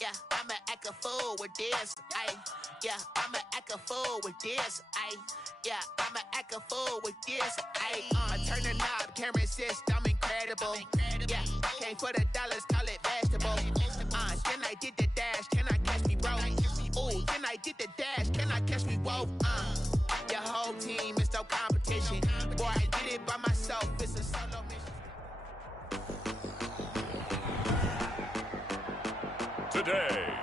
Yeah, I'ma act a fool with this. Yeah, I'ma act a fool with this. Yeah, I'ma act a fool with this. I turn the knob, can't resist, I'm incredible. Yeah, came for the dollars, call it vegetable. Then I did the dash, can I catch me, bro? Ooh, then I did the dash, can I catch me, whoa? Your whole team is no competition. Boy, I did it by myself, it's a solo mission. Today,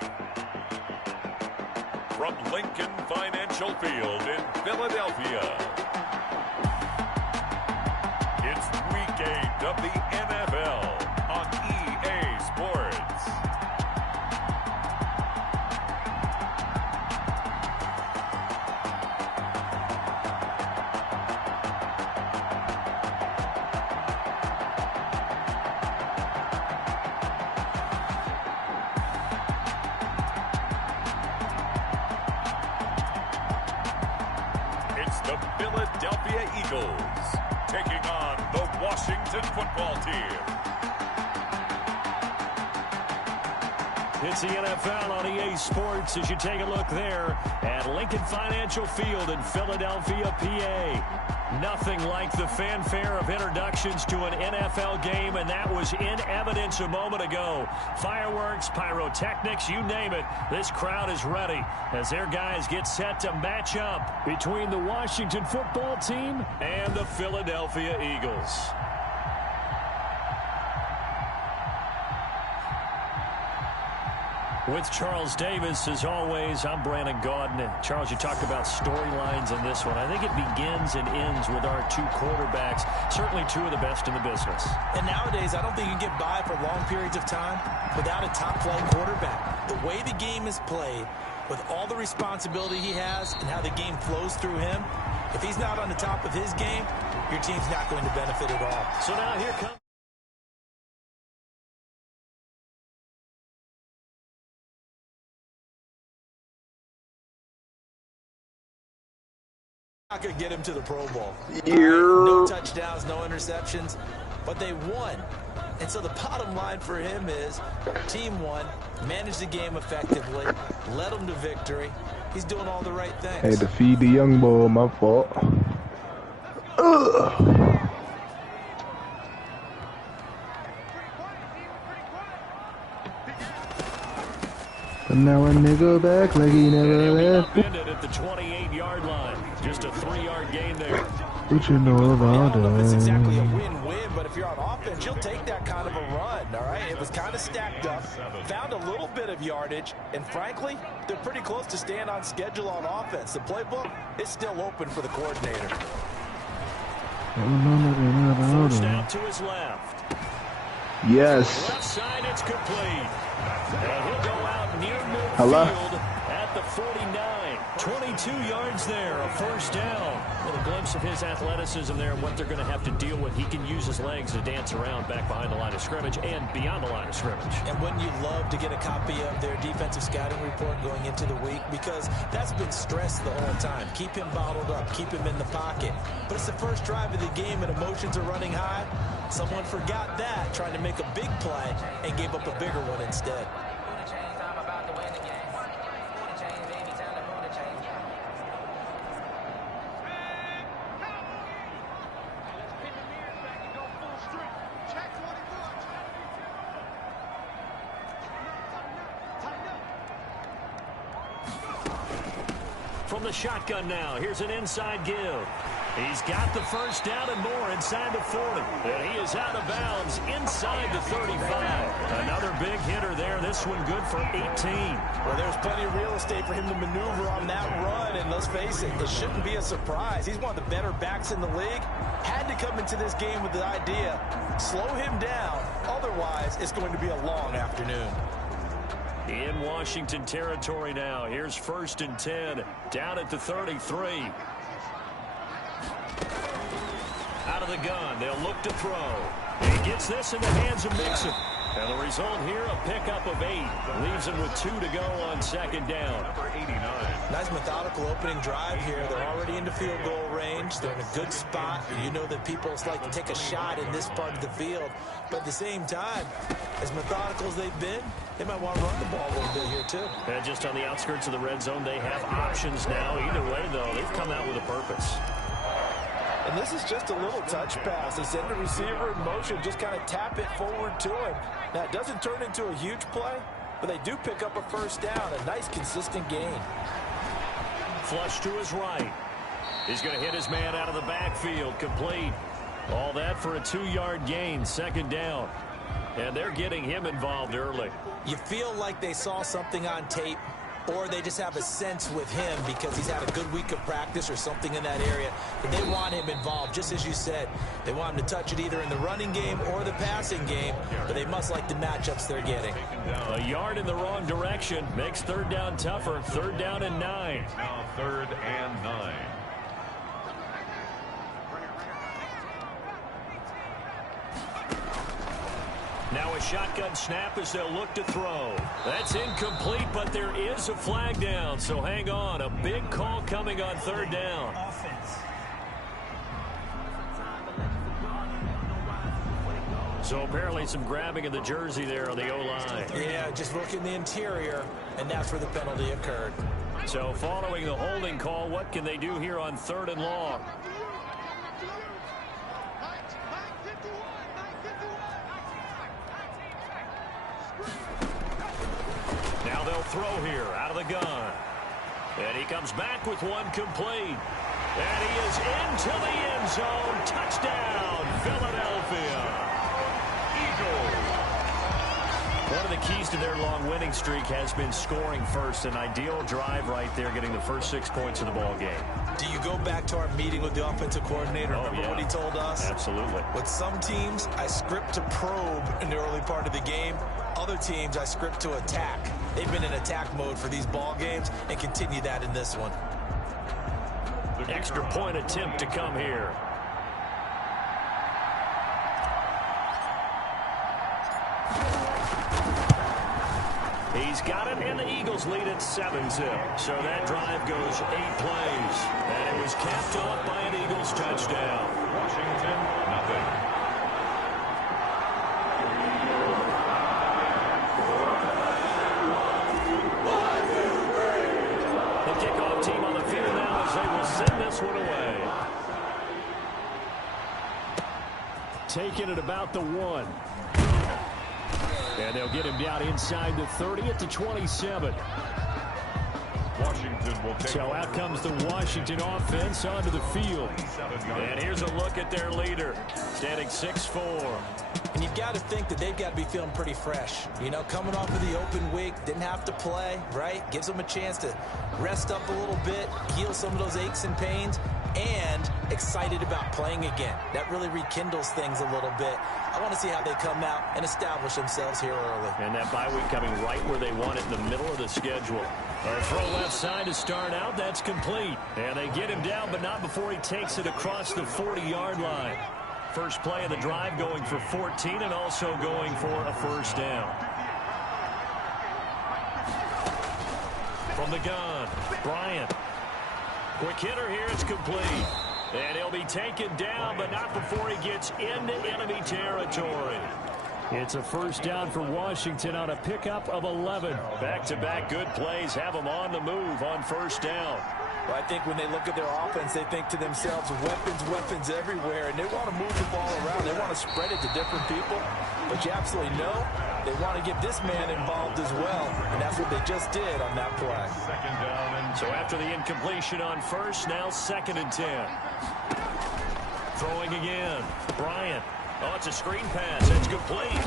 from Lincoln Financial Field in Philadelphia, it's Week 8 of the NFL on EA Sports. The Philadelphia Eagles taking on the Washington football team. It's the NFL on EA Sports as you take a look there at Lincoln Financial Field in Philadelphia, PA. Nothing like the fanfare of introductions to an NFL game, and that was in evidence a moment ago. Fireworks, pyrotechnics, you name it. This crowd is ready as their guys get set to match up between the Washington football team and the Philadelphia Eagles. With Charles Davis, as always, I'm Brandon Gaudin. Charles, you talked about storylines in this one. I think it begins and ends with our two quarterbacks, certainly two of the best in the business. And nowadays, I don't think you can get by for long periods of time without a top-flight quarterback. The way the game is played, with all the responsibility he has and how the game flows through him, if he's not on the top of his game, your team's not going to benefit at all. So now here comes... Not going to get him to the Pro Bowl. No touchdowns, no interceptions, but they won. And so the bottom line for him is team won, managed the game effectively, led them to victory. He's doing all the right things. Had to feed the young boy, my fault. But now a nigga back like he never left. At the 28-yard line. Just a 3-yard gain there. What you know about that? I don't know if it's exactly a win-win, but if you're on offense, you'll take that kind of a run, all right? It was kind of stacked up, found a little bit of yardage, and frankly, they're pretty close to staying on schedule on offense. The playbook is still open for the coordinator. First out to his left. Yes. Left side, it's complete. And he'll go out near midfield at the 49. 22 yards there, a first down. A little glimpse of his athleticism there and what they're going to have to deal with. He can use his legs to dance around back behind the line of scrimmage and beyond the line of scrimmage. And wouldn't you love to get a copy of their defensive scouting report going into the week? Because that's been stressed the whole time. Keep him bottled up, keep him in the pocket. But it's the first drive of the game and emotions are running high. Someone forgot that, trying to make a big play and gave up a bigger one instead. From the shotgun now, here's an inside give. He's got the first down and more inside the 40. And he is out of bounds inside the 35. Another big hitter there. This one good for 18. Well, there's plenty of real estate for him to maneuver on that run. And let's face it, it shouldn't be a surprise. He's one of the better backs in the league. Had to come into this game with the idea, slow him down. Otherwise, it's going to be a long afternoon. In Washington territory now. Here's 1st and 10. Down at the 33. Out of the gun. They'll look to throw. He gets this in the hands of Mixon. And the result here, a pickup of 8. Leaves him with 2 to go on 2nd down. Number 89. Nice methodical opening drive here. They're already into field goal range. They're in a good spot. You know that people like to take a shot in this part of the field. But at the same time, as methodical as they've been, they might want to run the ball a little bit here too. And just on the outskirts of the red zone, they have options now. Either way, though, they've come out with a purpose. And this is just a little touch pass. They send the receiver in motion, just kind of tap it forward to him. Now, it doesn't turn into a huge play, but they do pick up a first down. A nice, consistent gain. Flush to his right. He's going to hit his man out of the backfield. Complete. All that for a 2-yard gain. Second down. And they're getting him involved early. You feel like they saw something on tape, or they just have a sense with him because he's had a good week of practice or something in that area that they want him involved. Just as you said, they want him to touch it either in the running game or the passing game, but they must like the matchups they're getting. A yard in the wrong direction makes third down tougher. Third down and 9. Now 3rd and 9. Now a shotgun snap as they'll look to throw. That's incomplete, but there is a flag down, so hang on. A big call coming on third down. So apparently some grabbing of the jersey there on the O-line. Yeah, just look in the interior, and that's where the penalty occurred. So following the holding call, what can they do here on 3rd and long? Now they'll throw here out of the gun. And he comes back with one complete. And he is into the end zone. Touchdown, Philadelphia. One of the keys to their long winning streak has been scoring first. An ideal drive right there, getting the first 6 points of the ball game. Do you go back to our meeting with the offensive coordinator? Remember what he told us? Absolutely. With some teams, I script to probe in the early part of the game. Other teams, I script to attack. They've been in attack mode for these ball games and continue that in this one. Extra point attempt to come here. He's got it, and the Eagles lead at 7-0. So that drive goes 8 plays. And it was capped off by an Eagles touchdown. Washington, nothing. The kickoff team on the field now as they will send this one away. Taking it about the 1. And they'll get him down inside the 30 at the 27. Washington will take. So out comes the Washington offense onto the field. And here's a look at their leader, standing 6'4". And you've got to think that they've got to be feeling pretty fresh. You know, coming off of the open week, didn't have to play, right? Gives them a chance to rest up a little bit, heal some of those aches and pains, and excited about playing again. That really rekindles things a little bit. I want to see how they come out and establish themselves here early. And that bye week coming right where they want it, in the middle of the schedule. A throw left side to start out. That's complete. And they get him down, but not before he takes it across the 40-yard line. First play of the drive going for 14 and also going for a first down. From the gun, Bryant. Quick hitter here, it's complete. And he'll be taken down, but not before he gets into enemy territory. It's a first down for Washington on a pickup of 11. Back-to-back good plays have them on the move on first down. Well, I think when they look at their offense, they think to themselves, weapons everywhere, and they want to move the ball around. They want to spread it to different people. But you absolutely know they want to get this man involved as well, and that's what they just did on that play. Second down and So after the incompletion on first, now 2nd and 10. Throwing again. Bryant. Oh, it's a screen pass. It's complete.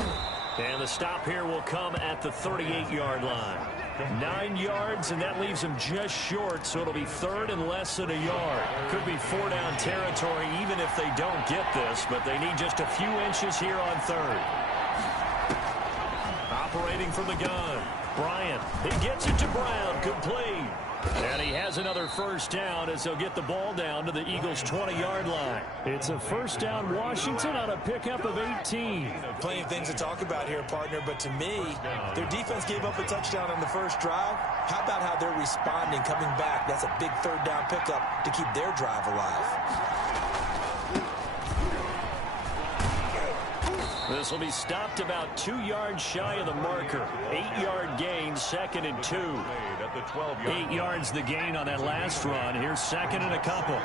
And the stop here will come at the 38-yard line. 9 yards, and that leaves them just short, so it'll be 3rd and less than a yard. Could be 4-down territory even if they don't get this, but they need just a few inches here on 3rd. Operating from the gun. Bryant. He gets it to Brown. Complete. And he has another first down as they'll get the ball down to the Eagles' 20-yard line. It's a first down Washington on a pickup of 18. Plenty of things to talk about here, partner, but to me, their defense gave up a touchdown on the first drive. How about how they're responding, coming back? That's a big third down pickup to keep their drive alive. This will be stopped about 2 yards shy of the marker. 8-yard gain, 2nd and 2. 8 yards the gain on that last run. Here's 2nd and a couple.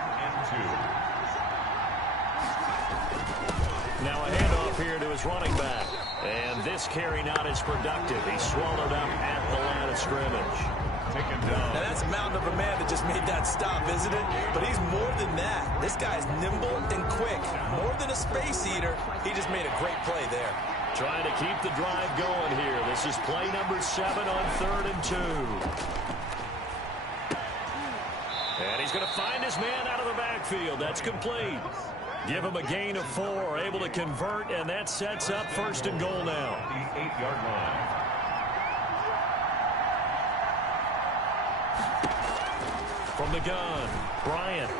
Now a handoff here to his running back. And this carry not as productive. He swallowed up at the line of scrimmage. Now that's a mountain of a man that just made that stop, isn't it? But he's more than that. This guy's nimble and quick. More than a space eater. He just made a great play there. Trying to keep the drive going here. This is play number 7 on 3rd and 2. And he's going to find his man out of the backfield. That's complete. Give him a gain of 4. Able to convert, and that sets up 1st and goal now. The 8-yard line. From the gun, Bryant.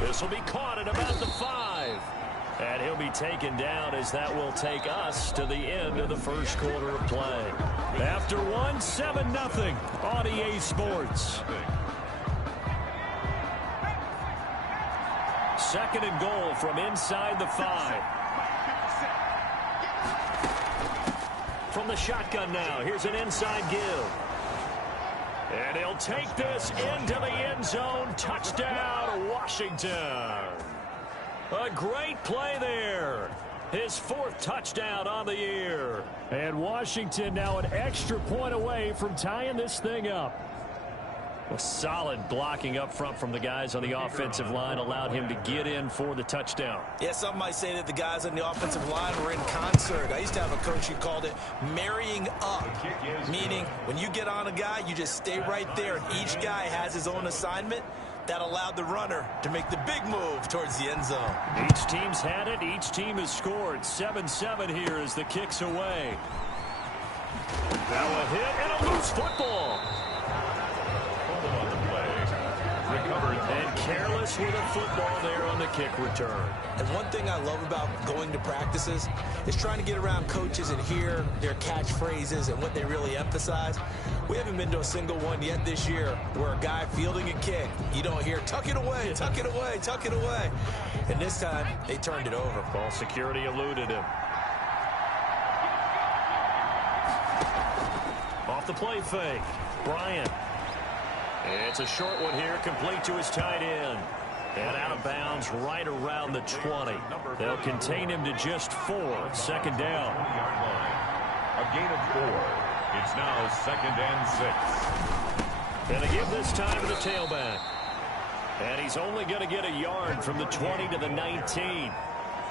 This will be caught at about the 5. And he'll be taken down as that will take us to the end of the first quarter of play. After 1, 7-0 on EA Sports. 2nd and goal from inside the 5. From the shotgun now, here's an inside give. And he'll take this into the end zone. Touchdown, Washington. A great play there. His 4th touchdown on the year. And Washington now an extra point away from tying this thing up. A solid blocking up front from the guys on the offensive line allowed him to get in for the touchdown. Yeah, some might say that the guys on the offensive line were in concert. I used to have a coach who called it marrying up, meaning when you get on a guy, you just stay right there, and each guy has his own assignment. That allowed the runner to make the big move towards the end zone. Each team's had it. Each team has scored. 7-7 here as the kick's away. Now a hit and a loose football. And careless with a football there on the kick return. And one thing I love about going to practices is trying to get around coaches and hear their catchphrases and what they really emphasize. We haven't been to a single one yet this year where a guy fielding a kick, you don't hear, tuck it away, tuck it away, tuck it away. And this time, they turned it over. Ball security eluded him. Off the play fake, Bryant. It's a short one here, complete to his tight end. And out of bounds right around the 20. They'll contain him to just 4. 2nd down. A gain of 4. It's now 2nd and 6. And they give this time to the tailback. And he's only going to get a yard from the 20 to the 19.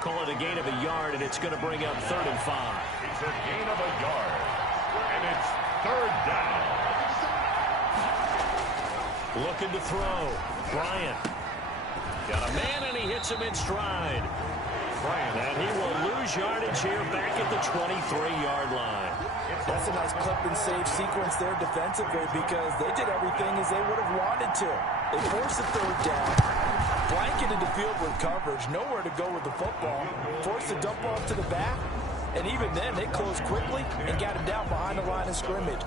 Call it a gain of a yard, and it's going to bring up 3rd and 5. It's a gain of a yard. And it's 3rd down. Looking to throw. Bryant. Got a man, and he hits him in stride. And he will lose yardage here back at the 23-yard line. That's a nice clip and save sequence there defensively because they did everything as they would have wanted to. They forced the 3rd down, blanketed the field with coverage, nowhere to go with the football, forced the dump off to the back, and even then they closed quickly and got him down behind the line of scrimmage.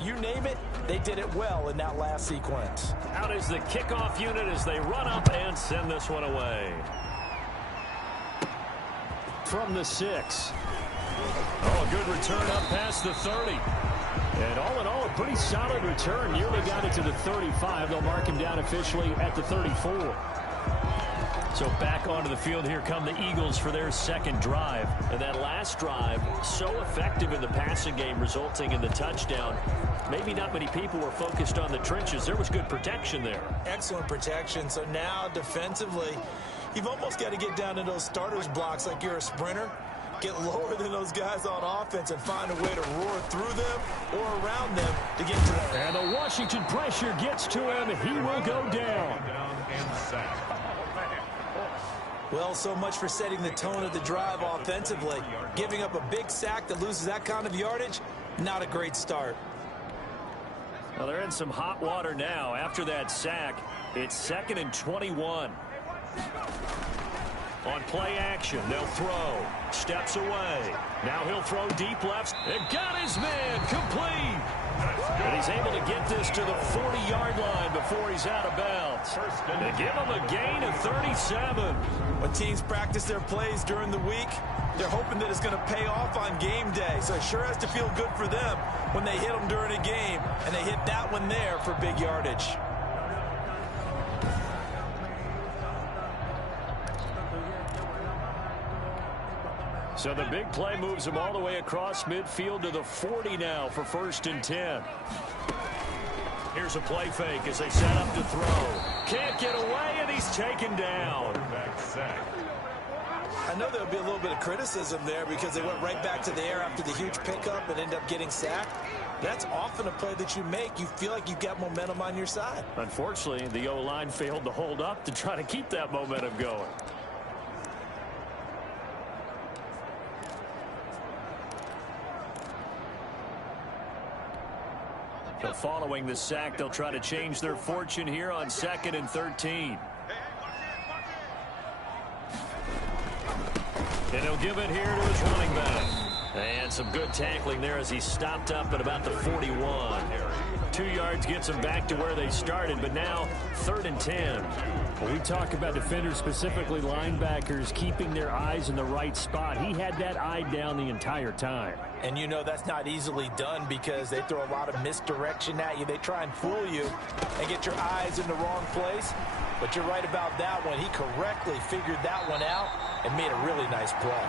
You name it, they did it well in that last sequence. Out is the kickoff unit as they run up and send this one away. From the 6. Oh, a good return up past the 30. And all in all, a pretty solid return. Nearly got it to the 35. They'll mark him down officially at the 34. So back onto the field, here come the Eagles for their second drive. And that last drive, so effective in the passing game, resulting in the touchdown. Maybe not many people were focused on the trenches. There was good protection there. Excellent protection. So now defensively, you've almost got to get down to those starters blocks like you're a sprinter. Get lower than those guys on offense and find a way to roar through them or around them to get to them. And the Washington pressure gets to him. He will go down. Well, so much for setting the tone of the drive offensively. Giving up a big sack that loses that kind of yardage, not a great start. Well, they're in some hot water now. After that sack, it's 2nd and 21. On play action, they'll throw. Steps away. Now he'll throw deep left. And got his man complete. And he's able to get this to the 40-yard line before he's out of bounds. And give him a gain of 37. When teams practice their plays during the week, they're hoping that it's going to pay off on game day. So it sure has to feel good for them when they hit them during a game. And they hit that one there for big yardage. So the big play moves him all the way across midfield to the 40 now for 1st and 10. Here's a play fake as they set up to throw. Can't get away, and he's taken down. I know there'll be a little bit of criticism there because they went right back to the air after the huge pickup and ended up getting sacked. That's often a play that you make. You feel like you've got momentum on your side. Unfortunately, the O-line failed to hold up to try to keep that momentum going. So following the sack, they'll try to change their fortune here on 2nd and 13. And he'll give it here to his running back. And some good tackling there as he stopped up at about the 41. 2 yards gets him back to where they started, but now 3rd and 10. Well, we talk about defenders, specifically linebackers, keeping their eyes in the right spot. He had that eye down the entire time. And you know that's not easily done because they throw a lot of misdirection at you. They try and fool you and get your eyes in the wrong place. But you're right about that one. He correctly figured that one out and made a really nice play.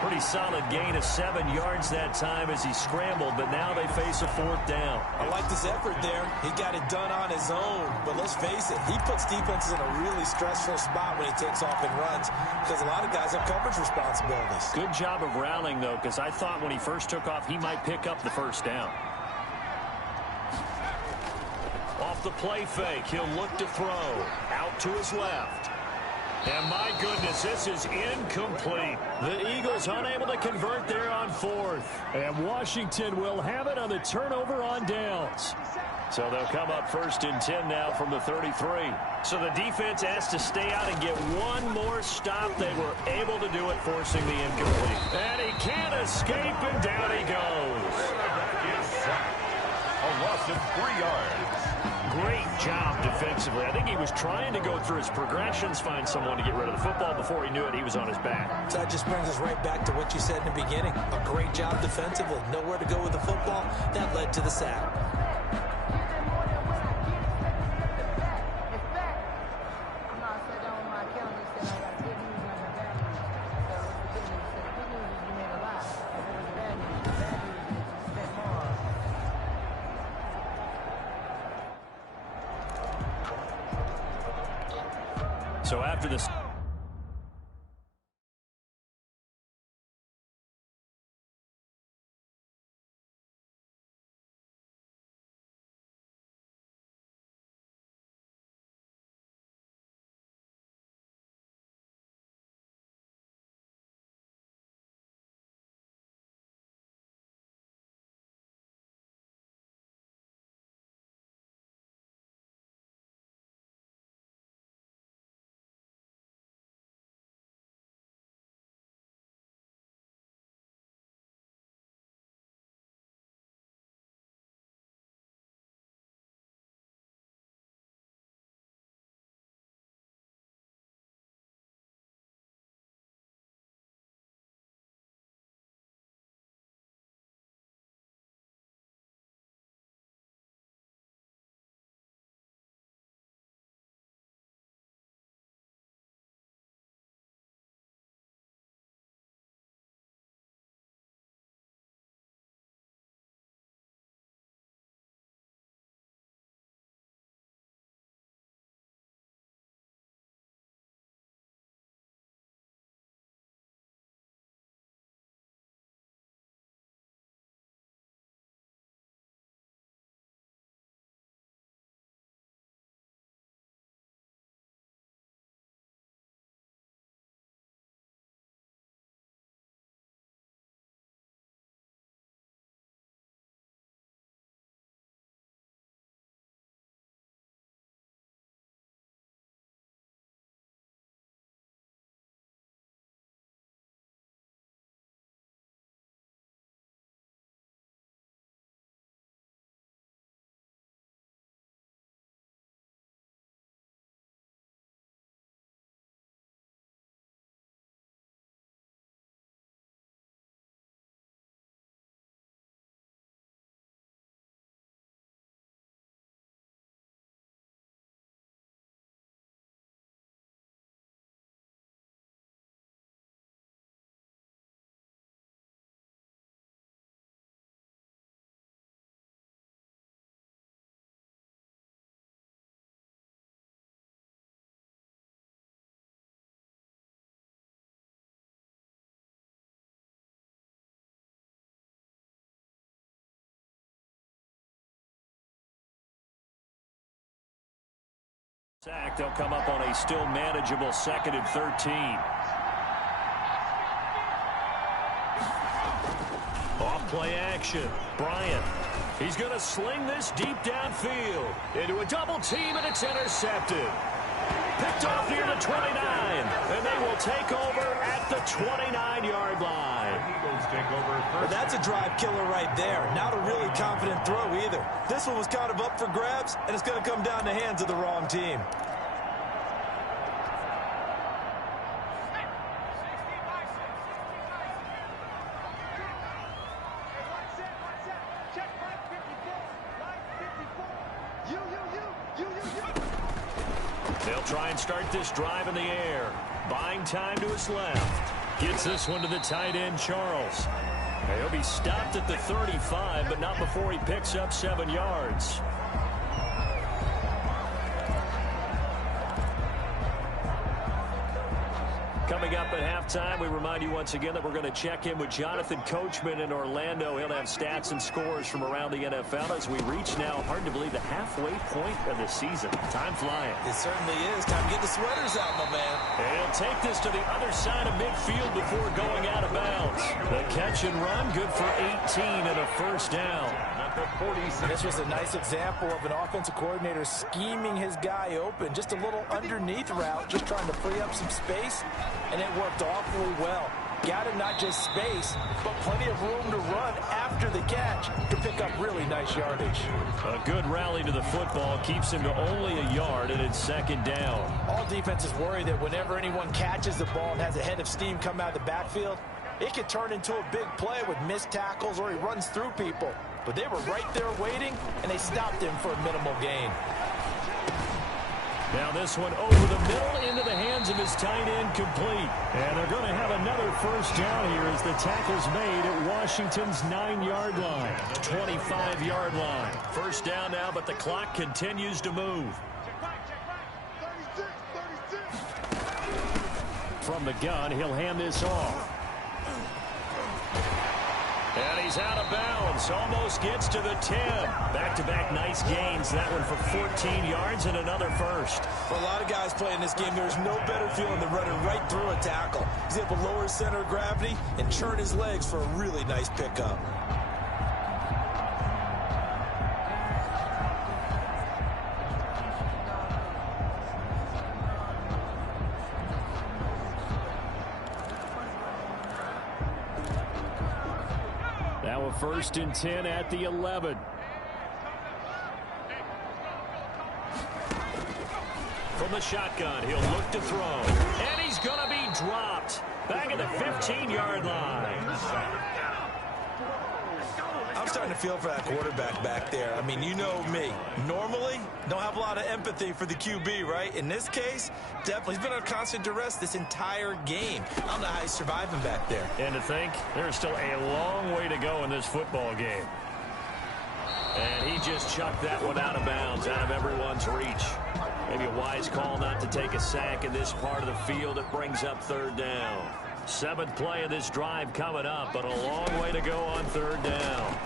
Pretty solid gain of 7 yards that time as he scrambled, but now they face a 4th down. I like his effort there. He got it done on his own. But let's face it, he puts defenses in a really stressful spot when he takes off and runs because a lot of guys have coverage responsibilities. Good job of rallying, though, because I thought when he first took off, he might pick up the 1st down. Off the play fake, he'll look to throw. Out to his left. And my goodness, this is incomplete. The Eagles unable to convert there on 4th. And Washington will have it on the turnover on downs. So they'll come up 1st and 10 now from the 33. So the defense has to stay out and get one more stop. They were able to do it, forcing the incomplete. And he can't escape, and down he goes. A loss of 3 yards. Great job defensively. I think he was trying to go through his progressions, find someone to get rid of the football. Before he knew it, he was on his back. So that just brings us right back to what you said in the beginning. A great job defensively. Nowhere to go with the football. That led to the sack. So after this... Sack, they'll come up on a still manageable 2nd and 13. Off play action. Bryant. He's going to sling this deep downfield into a double team, and it's intercepted. Picked off near the 29, and they will take over at the 29-yard line. Well, that's a drive killer right there. Not a really confident throw either. This one was kind of up for grabs, and it's going to come down the hands of the wrong team. They'll try and start this drive in the air. Buying time to his left. Gets this one to the tight end, Charles. He'll be stopped at the 35, but not before he picks up 7 yards. Coming up at halftime, we remind you once again that we're going to check in with Jonathan Coachman in Orlando. He'll have stats and scores from around the NFL as we reach now, hard to believe, the halfway point of the season. Time flying. It certainly is. Time to get the sweaters out, my man. And he'll take this to the other side of midfield before going out of bounds. The catch and run, good for 18 and a first down. This was a nice example of an offensive coordinator scheming his guy open. Just a little underneath route, just trying to free up some space, and it worked awfully well. Got him not just space, but plenty of room to run after the catch to pick up really nice yardage. A good rally to the football keeps him to only a yard, and it's 2nd down. All defenses worry that whenever anyone catches the ball and has a head of steam come out of the backfield, it could turn into a big play with missed tackles or he runs through people. But they were right there waiting, and they stopped him for a minimal gain. Now this one over the middle into the hands of his tight end, complete. And they're going to have another first down here as the tackle's made at Washington's 9-yard line. 25-yard line. First down now, but the clock continues to move. From the gun, he'll hand this off. And he's out of bounds. Almost gets to the 10. Back-to-back nice gains. That one for 14 yards and another first. For a lot of guys playing this game, there's no better feeling than running right through a tackle. He's able to lower his center of gravity and churn his legs for a really nice pickup. Now a 1st and 10 at the 11. From the shotgun, he'll look to throw. And he's going to be dropped. Back at the 15-yard line. I'm starting to feel for that quarterback back there. I mean, you know me. Normally, don't have a lot of empathy for the QB, right? In this case, definitely. He's been under constant duress this entire game. I don't know how he's surviving back there. And to think, there's still a long way to go in this football game. And he just chucked that one out of bounds, out of everyone's reach. Maybe a wise call not to take a sack in this part of the field. It brings up 3rd down. 7th play of this drive coming up, but a long way to go on 3rd down.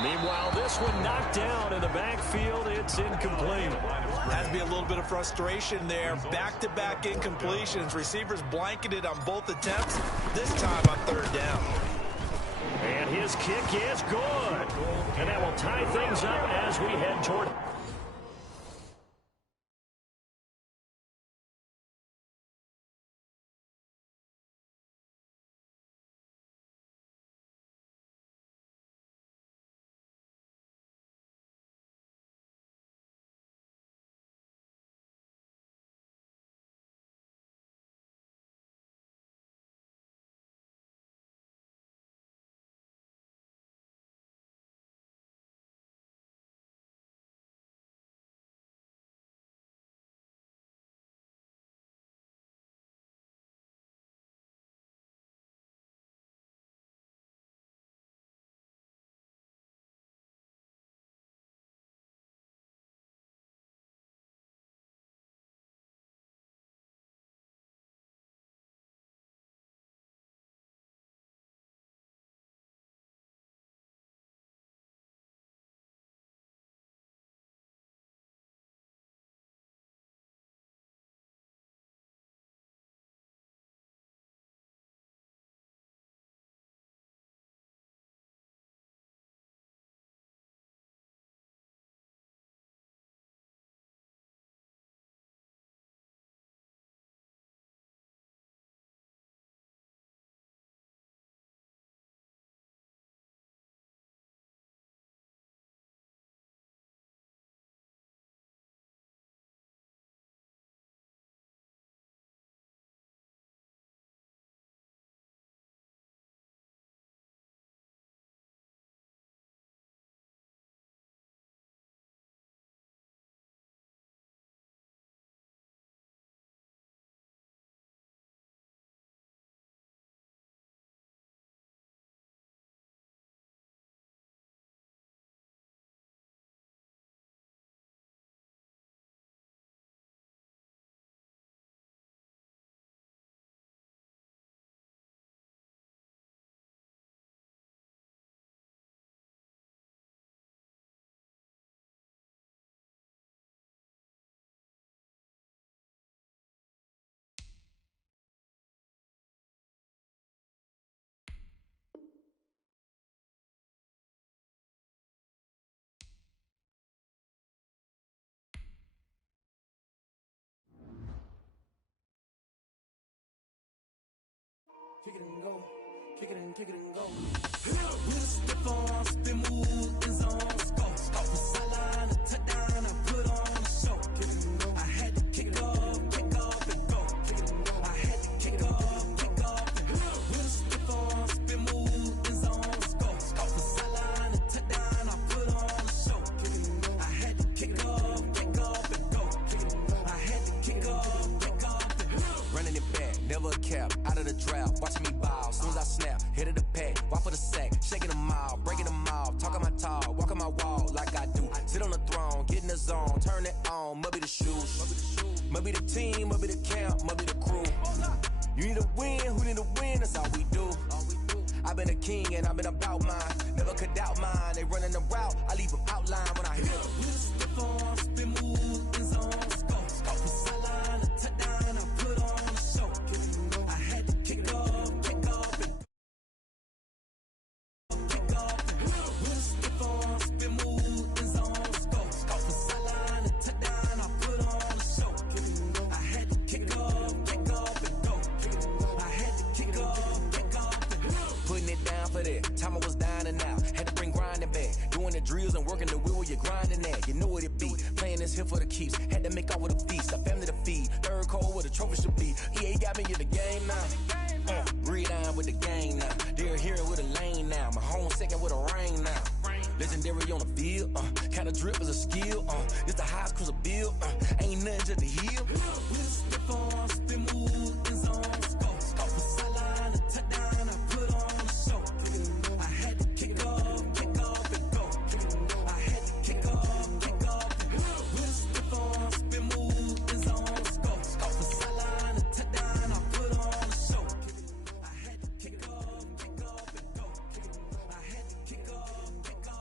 Meanwhile, this one knocked down in the backfield. It's incomplete. Has to be a little bit of frustration there. Back-to-back incompletions. Receivers blanketed on both attempts, this time on 3rd down. And his kick is good. And that will tie things up as we head toward Kick it and go. Kick it and go. With a stiff arm, spin move, in zone, go. Off the sideline, a touchdown, I put on a show. Kick it and go. I had to kick off and go. Kick it and go. I had to kick off and go. With a stiff arm, spin move, in zone, go. Off the sideline, a touchdown, I put on a show. Kick it and go. I had to kick off and go. Kick it and go. I had to kick off and go. Running it back, never a cap, out of the draft, watching me ball, soon as I snap, hit of the pack, walk for the sack, shaking them all, breaking them off, talking my talk, walking my wall like I do, sit on the throne, get in the zone, turn it on, must be the shoes, must be the team, must be the camp, must be the crew, you need a win, who need a win, that's all we do, I've been a king and I've been about mine, never could doubt mine, they running the route, I leave them outline when I hit them. With a stiff arm, spin move, in zone, go, off the sideline, a touchdown, I put on a show, I had to kick off and kick off. With a stiff arm, spin move, in zone, go, off the sideline, a touchdown, I put on a show, I had to kick off and go, I had to kick off and go. Putting it down for that, time I was dying and out, had to bring grinding back, doing the drills and working the wheel where you're grinding at, you know what it be, playing this here for the keeps, had to make out with a feast, a family to feed, third cold where the trophy should be, EA got me in the game now, read on with the game now, they're here with a lane now, my home second with a rain now, legendary on the field, kinda drip is a skill, it's the highest cruiser bill, ain't nothing just to heal. With a stiff arm, spin move, in zone, go, off the sideline, a touchdown, I put on a show, I had to kick off and go, I had to kick off. With a stiff arm, spin move, in zone, go, off the sideline, a touchdown, I put on a show, I had to kick off and go, I had to kick off and go.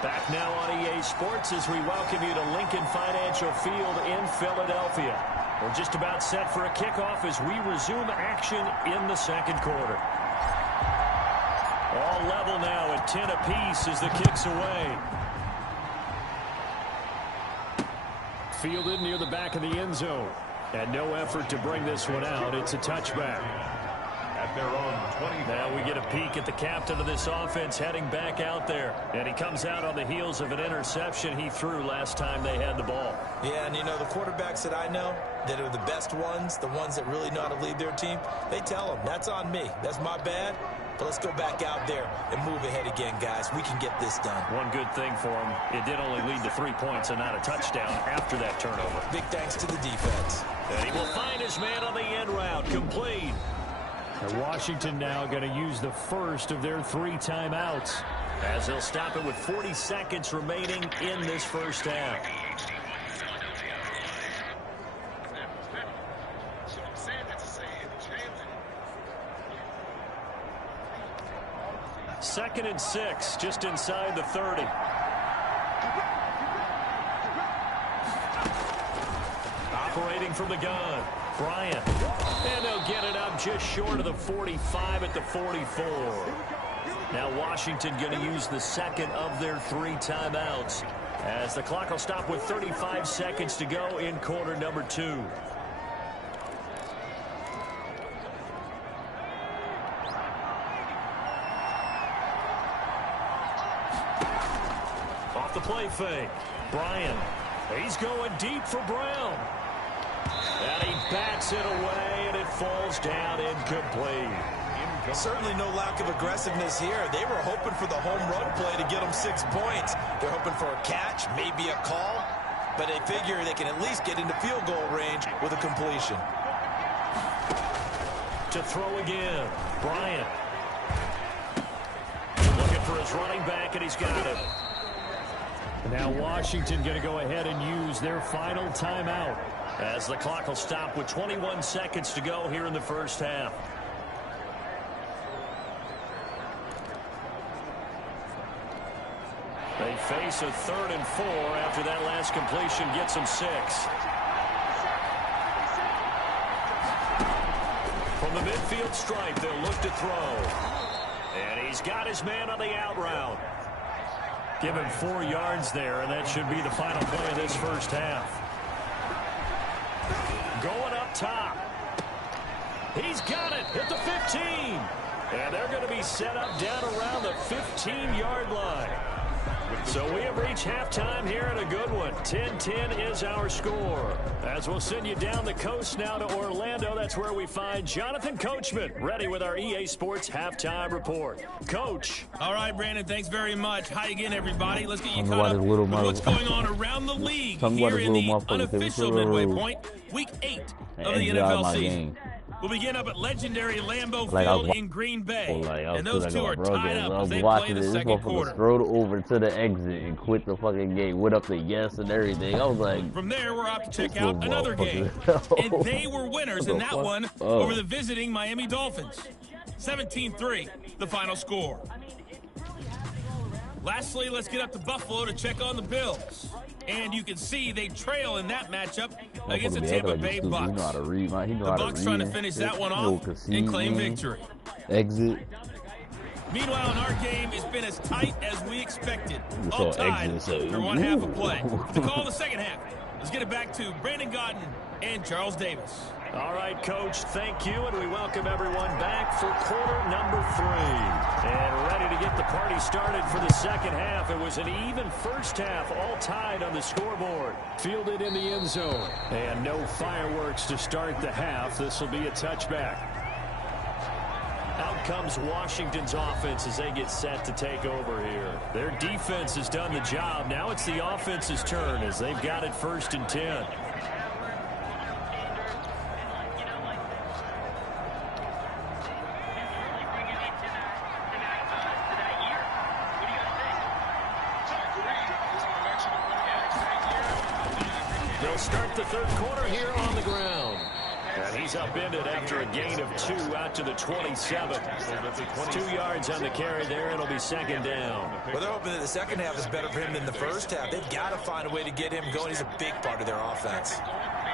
Back now on EA Sports as we welcome you to Lincoln Financial Field in Philadelphia. We're just about set for a kickoff as we resume action in the second quarter. All level now at 10 apiece as the kick's away. Fielded near the back of the end zone. And no effort to bring this one out. It's a touchback. At their own 20. Now we get a peek at the captain of this offense heading back out there. And he comes out on the heels of an interception he threw last time they had the ball. Yeah, and you know, the quarterbacks that I know that are the best ones, the ones that really know how to lead their team, they tell them, that's on me. That's my bad. But let's go back out there and move ahead again, guys. We can get this done. One good thing for him, it did only lead to 3 points and not a touchdown after that turnover. Big thanks to the defense. And he will find his man on the end route, complete. And Washington now going to use the first of their 3 timeouts as they'll stop it with 40 seconds remaining in this first half. Second and 6, just inside the 30. Operating from the gun, Bryant. And they'll get it up just short of the 45 at the 44. Now Washington going to use the second of their 3 timeouts as the clock will stop with 35 seconds to go in quarter number 2. Off the play fake, Bryant. He's going deep for Brown. And he bats it away, and it falls down incomplete. Certainly no lack of aggressiveness here. They were hoping for the home run play to get them 6 points. They're hoping for a catch, maybe a call, but they figure they can at least get into field goal range with a completion. To throw again, Bryant. Looking for his running back, and he's got it. Now Washington going to go ahead and use their final timeout as the clock will stop with 21 seconds to go here in the first half. face a 3rd and 4 after that last completion gets him 6. From the midfield stripe, they'll look to throw. And he's got his man on the out route. Give him 4 yards there, and that should be the final play of this first half. Going up top. He's got it at the 15. And they're going to be set up down around the 15-yard line. So we have reached halftime here in a good one. 10-10 is our score. As we'll send you down the coast now to Orlando, that's where we find Jonathan Coachman, ready with our EA Sports halftime report. Coach. All right, Brandon, thanks very much. Hi again, everybody. Let's get you caught up with what's going on around the league here in the unofficial midway point, Week 8 of the NFL season. We'll begin up at legendary Lambeau Field in Green Bay, and those two are tied up as they play the second quarter. Strode over to the exit and quit the fucking game. Went up the yes and everything. I was like, from there, we're off to check out another game, and they were winners in that one over the visiting Miami Dolphins. 17-3, the final score. Lastly, let's get up to Buffalo to check on the Bills. And you can see they trail in that matchup against the Tampa Bay Bucks. The Bucks trying to finish that one off and claim victory. Exit. Meanwhile, in our game, it's been as tight as we expected. All tied for one half of play. To call the second half, let's get it back to Brandon Gaudin and Charles Davis. All right, Coach, thank you, and we welcome everyone back for quarter number 3. And ready to get the party started for the second half. It was an even first half, all tied on the scoreboard. Fielded in the end zone. And no fireworks to start the half. This will be a touchback. Out comes Washington's offense as they get set to take over here. Their defense has done the job. Now it's the offense's turn as they've got it 1st and 10. Start the third quarter here on the ground. And he's upended after a gain of 2 out to the 27. 2 yards on the carry there. It'll be 2nd down. Well, they're hoping that the second half is better for him than the first half. They've got to find a way to get him going. He's a big part of their offense.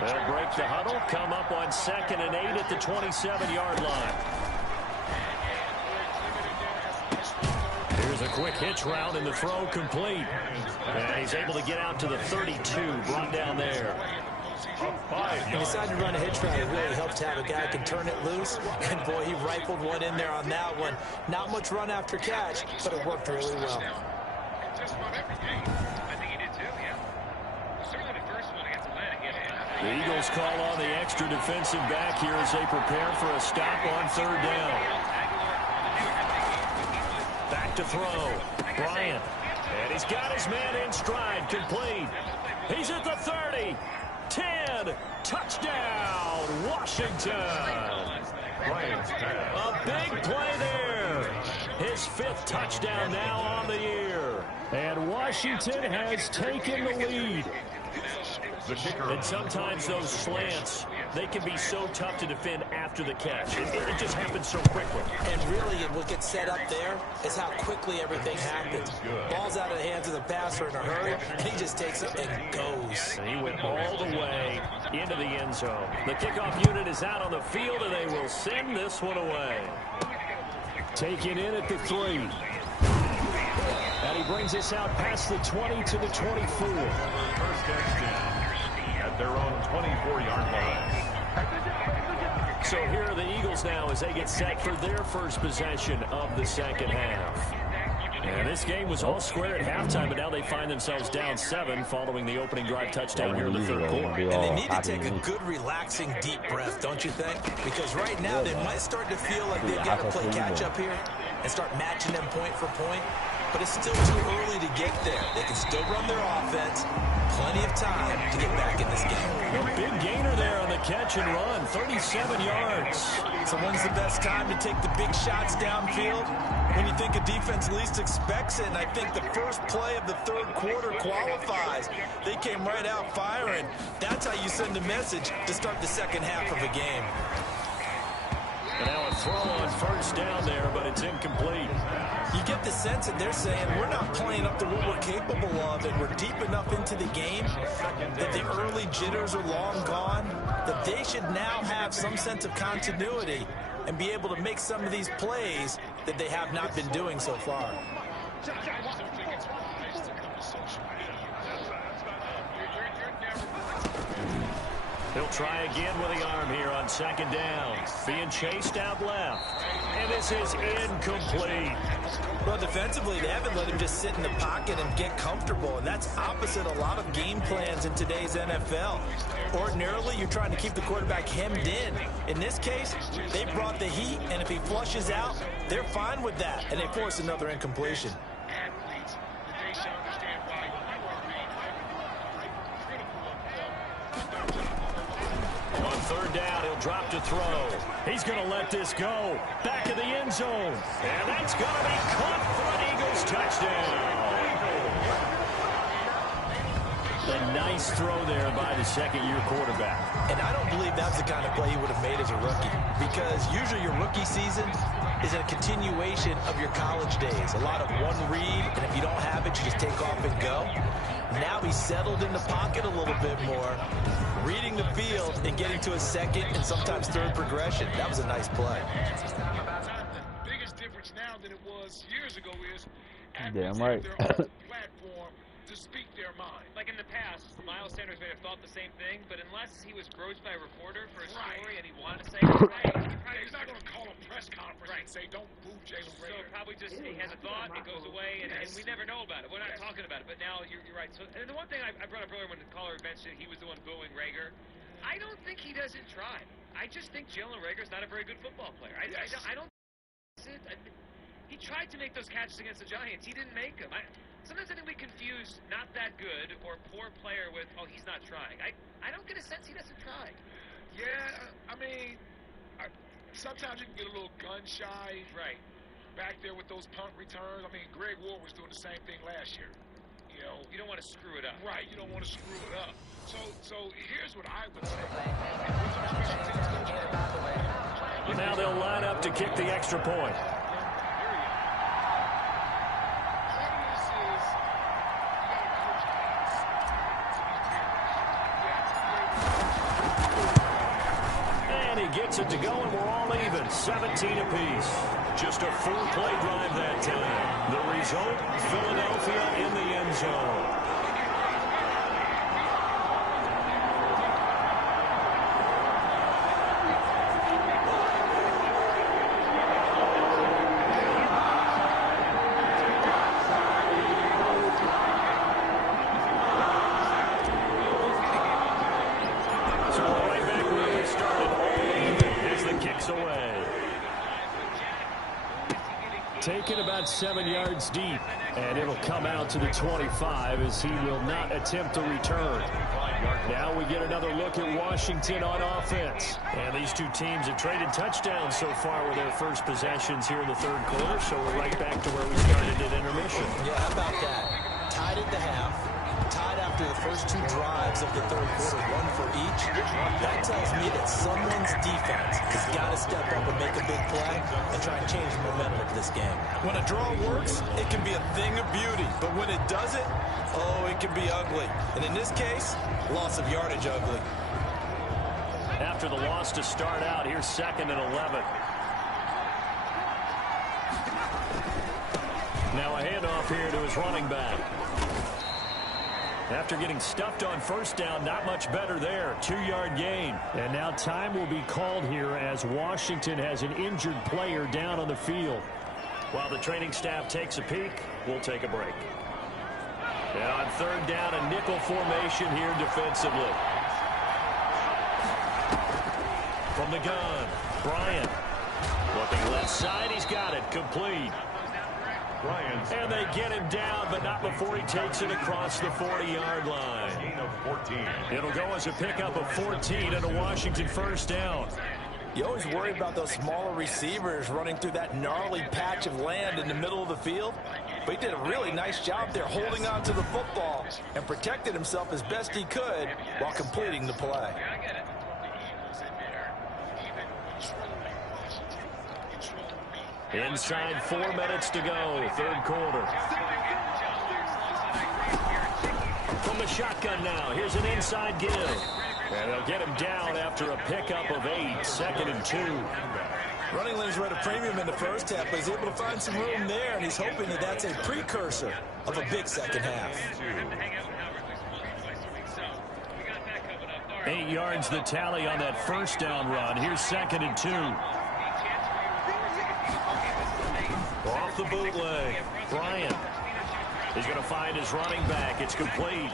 They'll break the huddle, come up on 2nd and 8 at the 27-yard line. Here's a quick hitch route and the throw complete. And he's able to get out to the 32, brought down there. He decided to run a hitch route. It really helps to have a guy who can turn it loose. And, boy, he rifled one in there on that one. Not much run after catch, but it worked really well. The Eagles call on the extra defensive back here as they prepare for a stop on 3rd down. Back to throw. Bryant. And he's got his man in stride. Complete. He's at the 30. 10. Touchdown, Washington. A big play there. His 5th touchdown now on the year. And Washington has taken the lead. And sometimes those slants, they can be so tough to defend after the catch. It just happens so quickly. And really, what gets set up there is how quickly everything happens. Ball's out of the hands of the passer in a hurry, and he just takes it and goes. And he went all the way into the end zone. The kickoff unit is out on the field, and they will send this one away. Taken in at the 3. And he brings us out past the 20 to the 24. First touchdown at their own 24-yard line. So here are the Eagles now as they get set for their first possession of the second half. And this game was all square at halftime, but now they find themselves down 7 following the opening drive touchdown here in the third quarter. And they need to take a good, relaxing, deep breath, don't you think? Because right now they might start to feel like they've got to play catch-up here and start matching them point for point. But it's still too early to get there. They can still run their offense. Plenty of time to get back in this game. A big gainer there on the catch and run, 37 yards. So when's the best time to take the big shots downfield? When you think a defense least expects it, and I think the first play of the third quarter qualifies. They came right out firing. That's how you send a message to start the second half of a game. And now a throw on first down there, but it's incomplete. You get the sense that they're saying we're not playing up to what we're capable of, and we're deep enough into the game that the early jitters are long gone, that they should now have some sense of continuity and be able to make some of these plays that they have not been doing so far. He'll try again with the arm here on second down. Being chased out left. And this is incomplete. Well, defensively, they haven't let him just sit in the pocket and get comfortable, and that's opposite a lot of game plans in today's NFL. Ordinarily, you're trying to keep the quarterback hemmed in. In this case, they brought the heat, and if he flushes out, they're fine with that, and they force another incompletion. On third down, he'll drop to throw. He's going to let this go. Back in the end zone. And that's going to be caught for an Eagles touchdown. A nice throw there by the second-year quarterback. And I don't believe that's the kind of play he would have made as a rookie, because usually your rookie season is a continuation of your college days. A lot of one read, and if you don't have it, you just take off and go. Now he's settled in the pocket a little bit more, reading the field and getting to a second and sometimes third progression. That was a nice play. The biggest difference now than it was years ago is damn right. their own platform to speak their mind. Like in the past, Miles Sanders may have thought the same thing, but unless he was broached by a reporter for a story and he wanted to say it, He's not going to call a press conference and say, don't boo Jalen Reagor. So probably just he has a thought, it goes away, and we never know about it. We're not talking about it, but now you're right. So, and the one thing I brought up earlier when the caller mentioned he was the one booing Reagor, I don't think he doesn't try. I just think Jalen Reagor's not a very good football player. I don't. He tried to make those catches against the Giants. He didn't make them. Sometimes I think we confuse not that good or poor player with, oh, he's not trying. I don't get a sense he doesn't try. Yeah, I mean, sometimes you can get a little gun-shy. Right. Back there with those punt returns. I mean, Greg Ward was doing the same thing last year. You know, you don't want to screw it up. Right, you don't want to screw it up. So here's what I would say. Now they'll line up to kick the extra point. And he gets it to go, and we're all even, 17 apiece. Just a full-play drive that time. The result, Philadelphia in the end zone. Taken about 7 yards deep, and it'll come out to the 25 as he will not attempt to return. Now we get another look at Washington on offense. And these two teams have traded touchdowns so far with their first possessions here in the third quarter, so we're right back to where we started at intermission. Yeah, how about that? Tied at the half. Tied after the first two drives of the third quarter, one for each. That tells me that someone's defense has got to step up and make a big play and try and change the momentum of this game. When a draw works, it can be a thing of beauty. But when it doesn't, oh, it can be ugly. And in this case, loss of yardage ugly. After the loss to start out, here's 2nd and 11. Now a handoff here to his running back. After getting stuffed on first down, not much better there. 2-yard gain. And now time will be called here as Washington has an injured player down on the field. While the training staff takes a peek, we'll take a break. And on third down, a nickel formation here defensively. From the gun, Bryant. Looking left side, he's got it. Complete. And they get him down, but not before he takes it across the 40-yard line. It'll go as a pickup of 14 and a Washington first down. You always worry about those smaller receivers running through that gnarly patch of land in the middle of the field. But he did a really nice job there holding on to the football and protected himself as best he could while completing the play. Inside 4 minutes to go, third quarter. From the shotgun now, here's an inside give. And they'll get him down after a pickup of 8, 2nd and 2. Running lanes were at a premium in the first half, but he's able to find some room there, and he's hoping that that's a precursor of a big second half. 8 yards the tally on that first down run. Here's 2nd and 2. Off the bootleg, Bryant. He's going to find his running back. It's complete.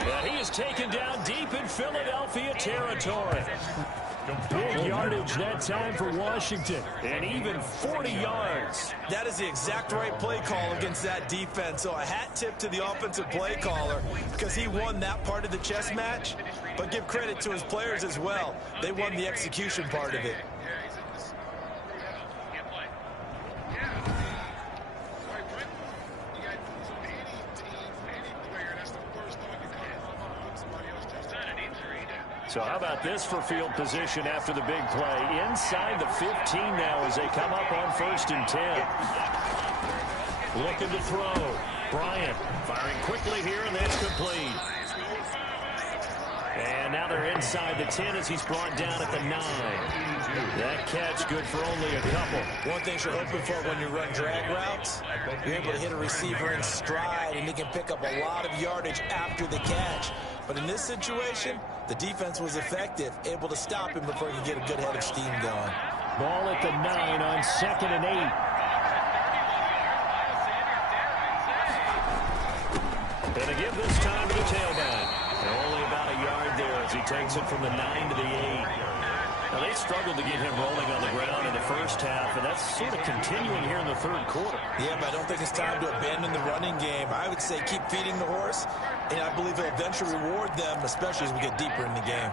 And he is taken down deep in Philadelphia territory. Big yardage that time for Washington, and even 40 yards. That is the exact right play call against that defense. So a hat tip to the offensive play caller because he won that part of the chess match. But give credit to his players as well. They won the execution part of it. So how about this for field position after the big play? Inside the 15 now as they come up on 1st and 10. Looking to throw. Bryant firing quickly here, and that's complete. And now they're inside the 10 as he's brought down at the 9. That catch good for only a couple. One thing you're hoping for when you run drag routes, you're able to hit a receiver in stride, and he can pick up a lot of yardage after the catch. But in this situation, the defense was effective, able to stop him before he could get a good head of steam going. Ball at the 9 on 2nd and 8. And a give this time to the tailback. And only about a yard there as he takes it from the 9 to the 8. Now, they struggled to get him rolling on the ground in the first half, and that's sort of continuing here in the third quarter. Yeah, but I don't think it's time to abandon the running game. I would say keep feeding the horse, and I believe he'll eventually reward them, especially as we get deeper in the game.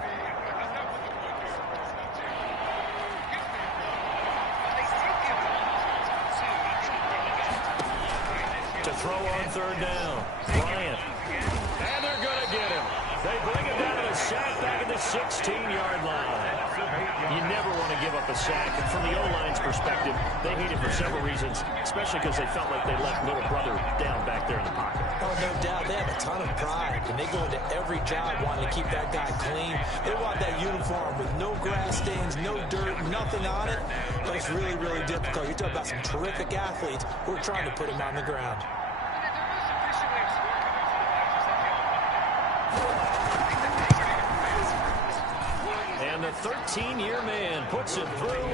To throw on 3rd down, Bryant. And they're going to get him. They bring him down to the sack back at the 16-yard line. You never want to give up a sack. And from the O-line's perspective, they hate it for several reasons, especially because they felt like they left little brother down back there in the pocket. Oh, no doubt. They have a ton of pride, and they go into every job wanting to keep that guy clean. They want that uniform with no grass stains, no dirt, nothing on it. But it's really, really difficult. You're talking about some terrific athletes who are trying to put him on the ground. And the 13-year man puts it through,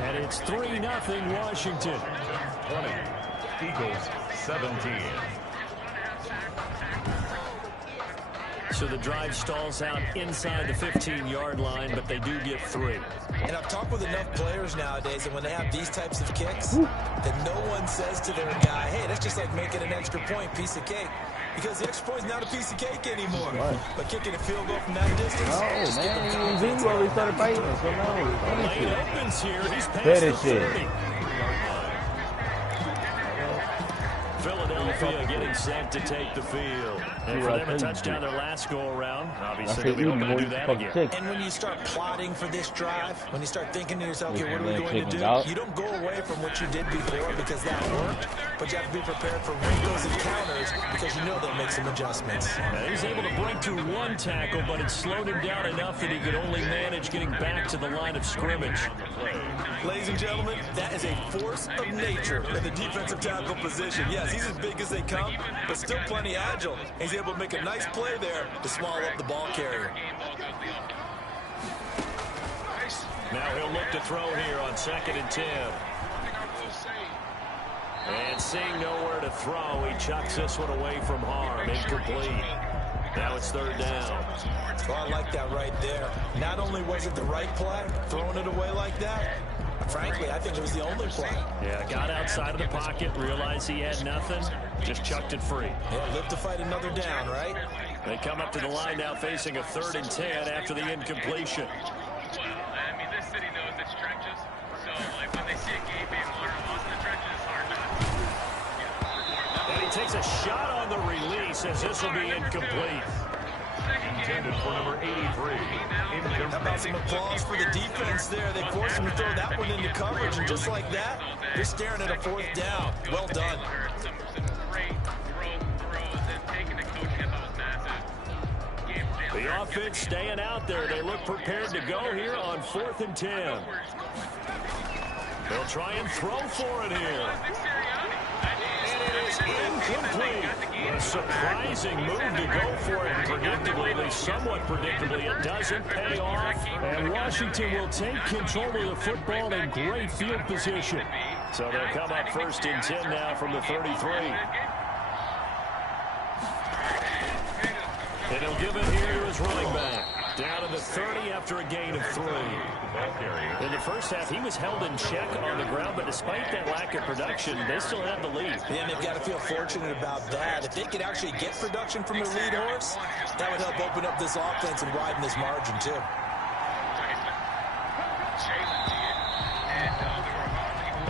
and it's 3-0 Washington. 20, Eagles 17. So the drive stalls out inside the 15-yard line, but they do get 3. And I've talked with enough players nowadays, and when they have these types of kicks, that no one says to their guy, hey, that's just like making an extra point, piece of cake. Because the extra point is not a piece of cake anymore. Right. But kicking a field goal from that distance, just give them confidence. He started fighting, so no. Lane opens here. He's past the 30. Philadelphia getting set to take the field. And for them to touch down their last go-around, obviously they'll be hoping to do that again. And when you start plotting for this drive, when you start thinking to yourself, okay, what are we going to do? You don't go away from what you did before because that worked, but you have to be prepared for wrinkles and counters because you know they'll make some adjustments. Now, he's able to break through 1 tackle, but it slowed him down enough that he could only manage getting back to the line of scrimmage. Ladies and gentlemen, that is a force of nature in the defensive tackle position. Yes, he's as big as they come, but still plenty agile. He's able to make a nice play there to swallow up the ball carrier. Now he'll look to throw here on 2nd and 10. And seeing nowhere to throw, he chucks this one away from harm. Incomplete. Now it's 3rd down. Well, I like that right there. Not only was it the right play, throwing it away like that, frankly, I think it was the only play. Yeah, got outside of the pocket, realized he had nothing, just chucked it free. Yeah, live to fight another down, right? They come up to the line now facing a 3rd and 10 after the incompletion. Well, I mean, this city knows its trenches, so like when they see a game being won or lost in the trenches, it's hard not. And he takes a shot on the release as this will be incomplete. intended for number 83. How about some applause for the defense there? They forced him to throw that one into coverage, and just like that, they're staring at a 4th down. Well done. The offense staying out there. They look prepared to go here on 4th and 10. They'll try and throw for it here. And it is incomplete. A surprising move to go for it. Predictably, at least somewhat predictably, it doesn't pay off. And Washington will take control of the football in great field position. So they'll come up 1st and 10 now from the 33. And he'll give it here to his running back. Down to the 30 after a gain of 3. In the first half, he was held in check on the ground, but despite that lack of production, they still have the lead. And they've got to feel fortunate about that. If they could actually get production from their lead horse, that would help open up this offense and widen this margin, too.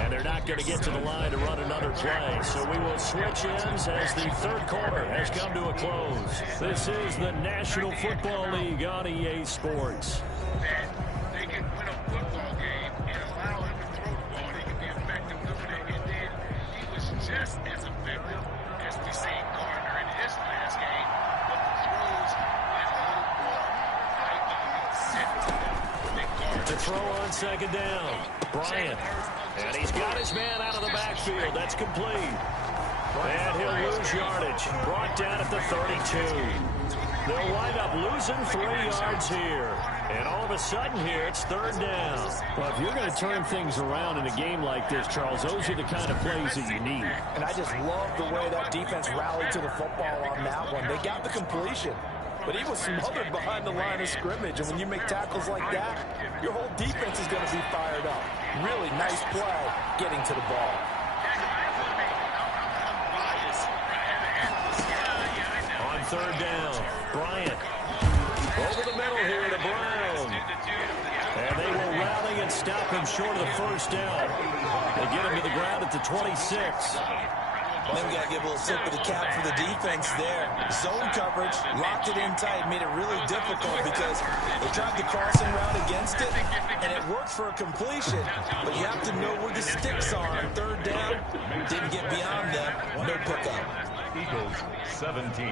And they're not going to get to the line to run another play. So we will switch ends as the 3rd quarter has come to a close. This is the National Football League on EA Sports. They can win a football game and allow him to throw the ball. He can be effective doing it. And then he was just as effective as we seen Gardner in his last game. But the throws went a little more high volume set than Gardner. To throw on 2nd down. Bryant. And he's got his man out of the backfield. That's complete. And he'll lose yardage. Brought down at the 32. They'll wind up losing 3 yards here. And all of a sudden here, it's 3rd down. Well, if you're going to turn things around in a game like this, Charles, those are the kind of plays that you need. And I just love the way that defense rallied to the football on that one. They got the completion, but he was smothered behind the line of scrimmage. And when you make tackles like that, your whole defense is going to be fired up. Really nice play getting to the ball. On 3rd down, Bryant. Over the middle here to Brown. And they will rally and stop him short of the 1st down. They get him to the ground at the 26. Then we got to give a little tip of the cap for the defense there. Zone coverage, locked it in tight, made it really difficult because they tried the crossing route against it, and it worked for a completion. But you have to know where the sticks are on 3rd down. Didn't get beyond them. No pickup. Eagles 17.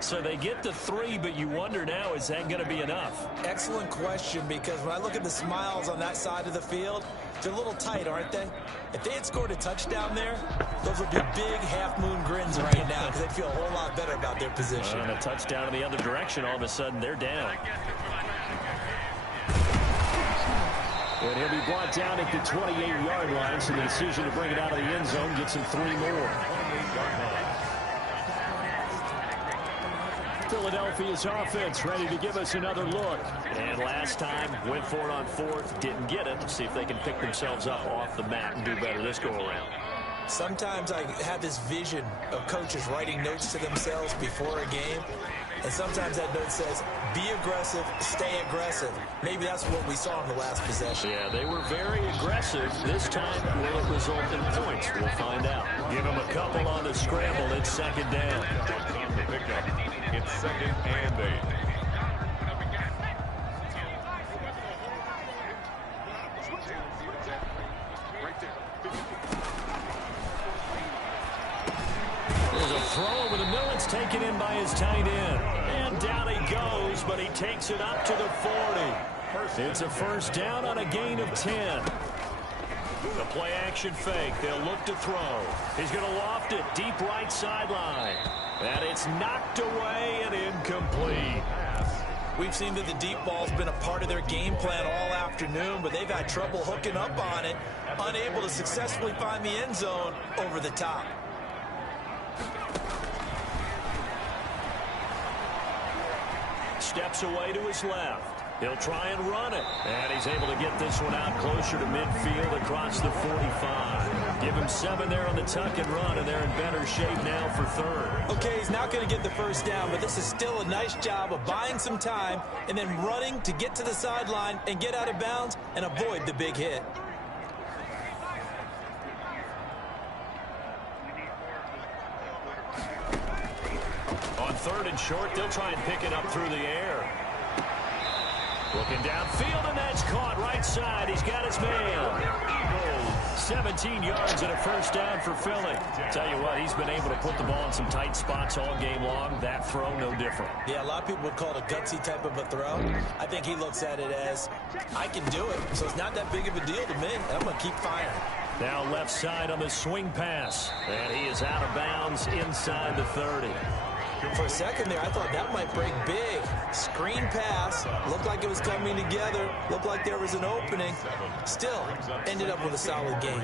So they get the 3, but you wonder now, is that going to be enough? Excellent question, because when I look at the smiles on that side of the field, they're a little tight, aren't they? If they had scored a touchdown there, those would be big half-moon grins right now because they'd feel a whole lot better about their position. And a touchdown in the other direction, all of a sudden they're down. And he'll be brought down at the 28-yard line, so the decision to bring it out of the end zone gets him 3 more. Philadelphia's offense ready to give us another look. And last time, went for it on 4th, didn't get it. See if they can pick themselves up off the mat and do better this go-around. Sometimes I have this vision of coaches writing notes to themselves before a game. And sometimes that note says, be aggressive, stay aggressive. Maybe that's what we saw in the last possession. Yeah, they were very aggressive. This time, will it result in points? We'll find out. Give them a couple on the scramble. It's 2nd down. On the pickup, it's 2nd and 8. There's a throw over the middle. It's taken in by his tight end. And down he goes, but he takes it up to the 40. It's a 1st down on a gain of 10. The play action fake. They'll look to throw. He's going to loft it deep right sideline. And it's knocked away and incomplete. We've seen that the deep ball's been a part of their game plan all afternoon, but they've had trouble hooking up on it, unable to successfully find the end zone over the top. Steps away to his left. He'll try and run it. And he's able to get this one out closer to midfield across the 45. Give him 7 there on the tuck and run, and they're in better shape now for 3rd. Okay, he's not going to get the 1st down, but this is still a nice job of buying some time and then running to get to the sideline and get out of bounds and avoid the big hit. 3rd and short. They'll try and pick it up through the air. Looking downfield, and that's caught right side. He's got his man. 17 yards and a first down for Philly. Tell you what, he's been able to put the ball in some tight spots all game long. That throw, no different. Yeah, a lot of people would call it a gutsy type of a throw. I think he looks at it as, I can do it, so it's not that big of a deal to me. I'm going to keep firing. Now left side on the swing pass. And he is out of bounds inside the 30. For a second there, I thought that might break big. Screen pass. Looked like it was coming together. Looked like there was an opening. Still, ended up with a solid game.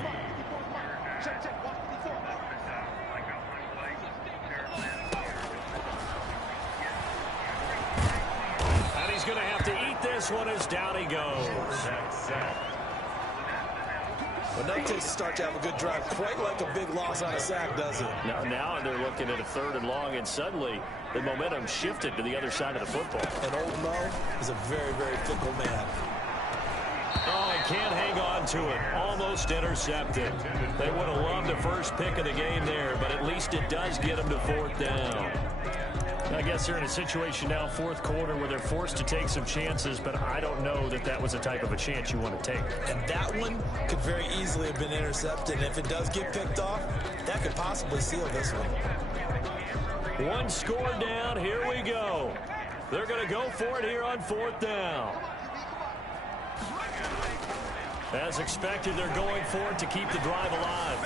And he's going to have to eat this one as down he goes. But no takes to start to have a good drive, quite like a big loss on a sack, does it? Now they're looking at a 3rd and long, and suddenly the momentum shifted to the other side of the football. And old Mo is a very, very fickle man. Oh, and can't hang on to it. Almost intercepted. They would have loved the first pick of the game there, but at least it does get them to 4th down. I guess they're in a situation now, 4th quarter, where they're forced to take some chances, but I don't know that that was the type of a chance you want to take. And that one could very easily have been intercepted, and if it does get picked off, that could possibly seal this one. One score down, here we go. They're going to go for it here on 4th down. As expected, they're going for it to keep the drive alive.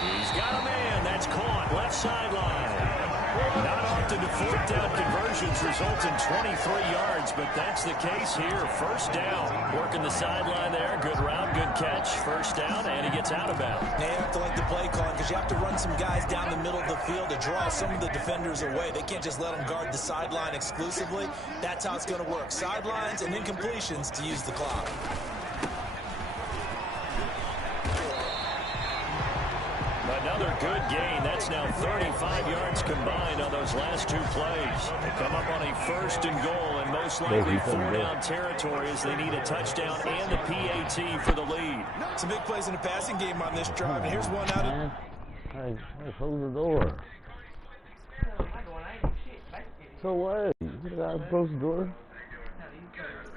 He's got a man. That's caught. Left sideline. Not often do 4th down conversions result in 23 yards, but that's the case here. First down. Working the sideline there. Good route, good catch. First down, and he gets out of bounds. They have to like the play call because you have to run some guys down the middle of the field to draw some of the defenders away. They can't just let them guard the sideline exclusively. That's how it's going to work. Sidelines and incompletions to use the clock. Another good gain. That's now 35 yards combined on those last 2 plays. They come up on a 1st and goal, and most likely 4-down territory as they need a touchdown and the PAT for the lead. Some big plays in the passing game on this drive, and here's one out of... Hey, close the door. So what? You gotta close the door?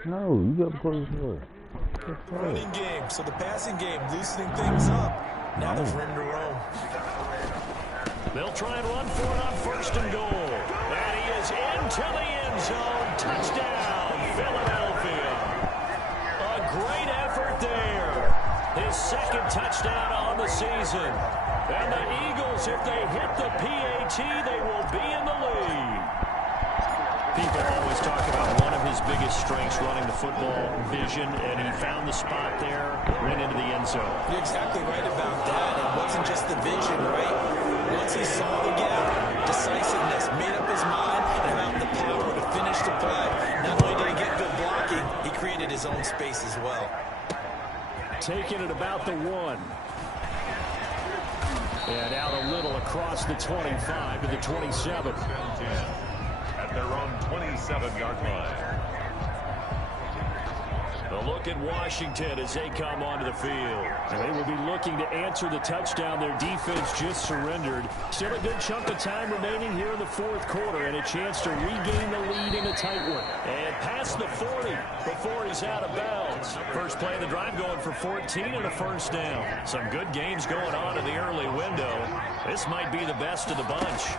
No, you gotta close the door. Running game, so the passing game loosening things up. Now there's room to roam. They'll try and run for it on 1st and goal. And he is into the end zone. Touchdown, Philadelphia. A great effort there. His 2nd touchdown on the season. And the Eagles, if they hit the PAT, they will be in the lead. People always talk about one of his biggest strengths, running the football, vision, and he found the spot there, went into the end zone. You're exactly right about that. It wasn't just the vision, right? Once he saw the gap, decisiveness, made up his mind, and about the power to finish the play. Not only did he get good blocking, he created his own space as well. Taking it about the 1. And out a little across the 25 to the 27. At their own 27-yard line. A look at Washington as they come onto the field. And they will be looking to answer the touchdown their defense just surrendered. Still a good chunk of time remaining here in the 4th quarter and a chance to regain the lead in a tight one. And past the 40 before he's out of bounds. First play of the drive going for 14 and a first down. Some good games going on in the early window. This might be the best of the bunch.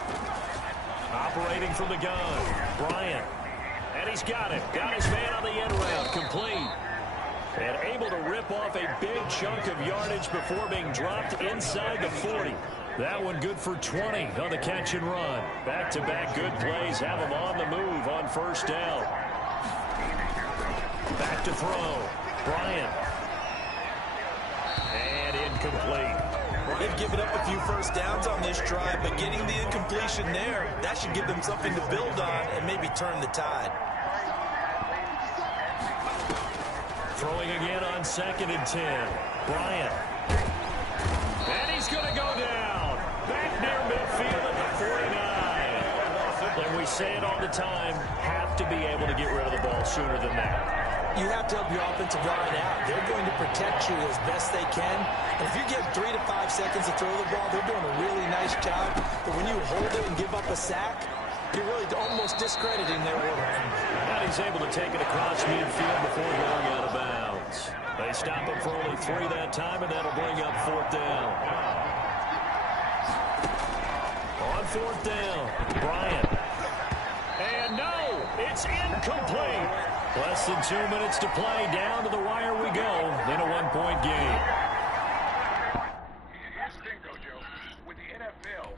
Operating from the gun, Bryant. And he's got it. Got his man on the end route. Complete. And able to rip off a big chunk of yardage before being dropped inside the 40. That one good for 20 on the catch and run. Back-to-back good plays have him on the move on first down. Back to throw. Bryant. And incomplete. They've given up a few first downs on this drive, but getting the incompletion there, that should give them something to build on and maybe turn the tide. Throwing again on 2nd and 10. Bryant. And he's going to go down. Back near midfield at the 49. And we say it all the time, have to be able to get rid of the ball sooner than that. you have to help your offensive line out. They're going to protect you as best they can. And if you get 3 to 5 seconds to throw the ball, they're doing a really nice job. But when you hold it and give up a sack, you're really almost discrediting their work. And he's able to take it across midfield before going out of bounds. They stop him for only 3 that time, and that'll bring up 4th down. On 4th down, Bryant. And no, it's incomplete. Less than 2 minutes to play. Down to the wire we go in a 1-point game. Here's the thing, though, Joe. With the NFL,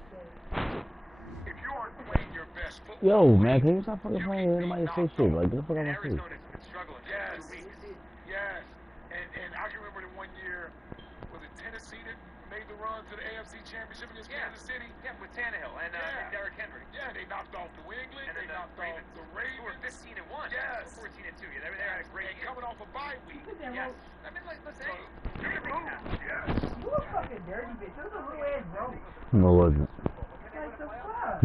if you aren't playing your best football, yo, man, can you stop fucking playing with anybody say shit? Like, get the fuck out of my face. Yes. And I can remember the one year, was it Tennessee that made the run to the AFC Championship against Kansas City? Yeah, with Tannehill and Derrick Henry. Yeah, they knocked off New England. And they knocked off the Ravens. Who were 15-1. Yes. 14-2. Yeah, they had a great year. Coming off a bye week. Yes. I mean, like, listen, Yes. You a fucking dirty bitch. It was a little ass bro. No, it wasn't. Like the fuck?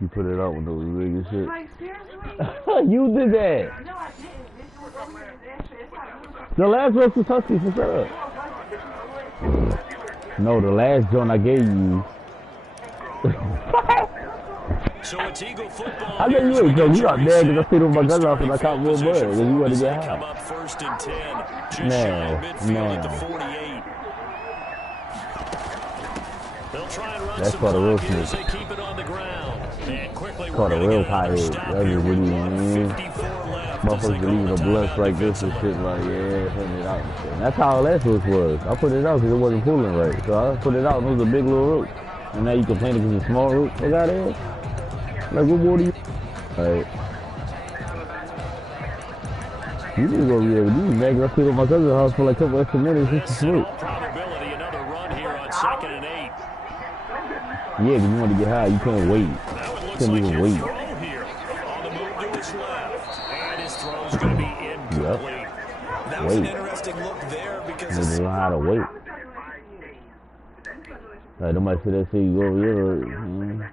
You put it out with those big as shit. Like, seriously? You did that. No, I didn't. This was over his The last one was Husky, so shut up. No, the last joint I gave you. So it's Eagle football. I know you ain't joking. You got mad because I stayed with my gun off and I caught more blood because you want to get Come high. up 1st and 10. Just shy of midfield at the 48. They'll try and run That's some called a real clock here as snake. they keep it on the ground. And quickly Called we're a going to real get another pie head. stop That's here just with really, man. 1:54 left. Motherfuckers leaving a blunts like this and shit like, yeah, putting it out and shit. And that's how last switch was. I put it out because it wasn't pulling right. So I put it out and it was a big little rope. And now you complain because it's a small rope. Fuck out of here. Like, what more do you... Like... You need to go over there with these, man, because I stayed at my cousin's house for like a couple extra minutes just to sleep. Probability, another run here on 2nd and 8. Yeah, because you want to get high. You can't wait. You can't even wait. Here on the move to his left. And his throw's going to be incomplete. That was an interesting look there because... They don't know how to wait. Like, nobody said that shit, you go over here.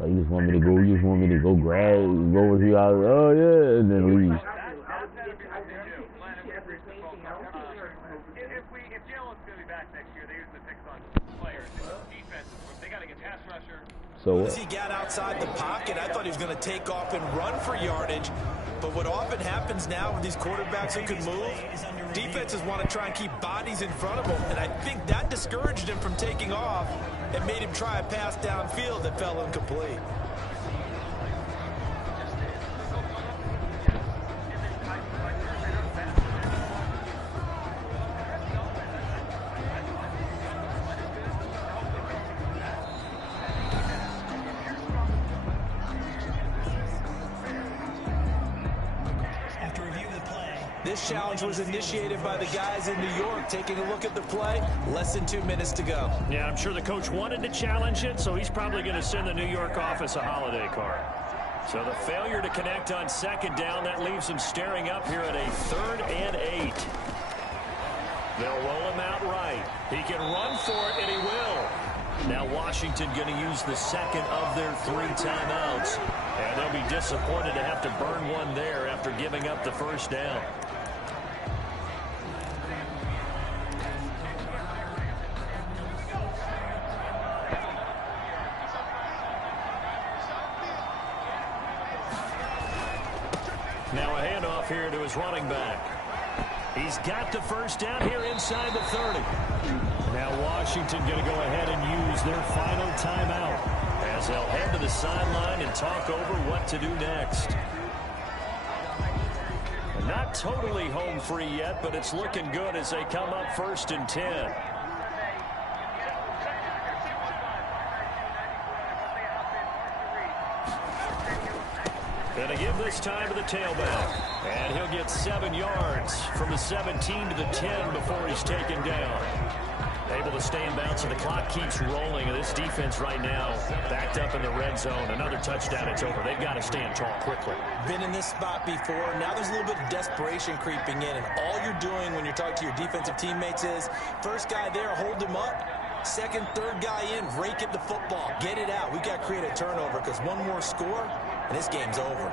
Like, you just want me to go, grab, go over here, oh yeah, and then leave. If Jalen's going to be back next year, they usually pick on players. Defense, they got to get pass rusher. So what? As he got outside the pocket, I thought he was going to take off and run for yardage. But what often happens now with these quarterbacks who can move, defenses want to try and keep bodies in front of them. And I think that discouraged him from taking off and made him try a pass downfield that fell incomplete. This challenge was initiated by the guys in New York. Taking a look at the play, less than 2 minutes to go. Yeah, I'm sure the coach wanted to challenge it, so he's probably going to send the New York office a holiday card. So the failure to connect on 2nd down, that leaves him staring up here at a 3rd and 8. They'll roll him out right. He can run for it, and he will. Now Washington going to use the 2nd of their 3 timeouts. And they'll be disappointed to have to burn one there after giving up the 1st down. Now a handoff here to his running back. He's got the 1st down here inside the 30. Now Washington going to go ahead and use their final timeout as they'll head to the sideline and talk over what to do next. Not totally home free yet, but it's looking good as they come up 1st and 10. Going to give this time to the tailback. And he'll get 7 yards from the 17 to the 10 before he's taken down. Able to stay in bounds, and the clock keeps rolling. This defense right now backed up in the red zone. Another touchdown, it's over. They've got to stand tall quickly. Been in this spot before. Now there's a little bit of desperation creeping in, and all you're doing when you're talking to your defensive teammates is, first guy there, hold him up, Second, third guy in, rake at the football. Get it out. We've got to create a turnover because one more score, and this game's over.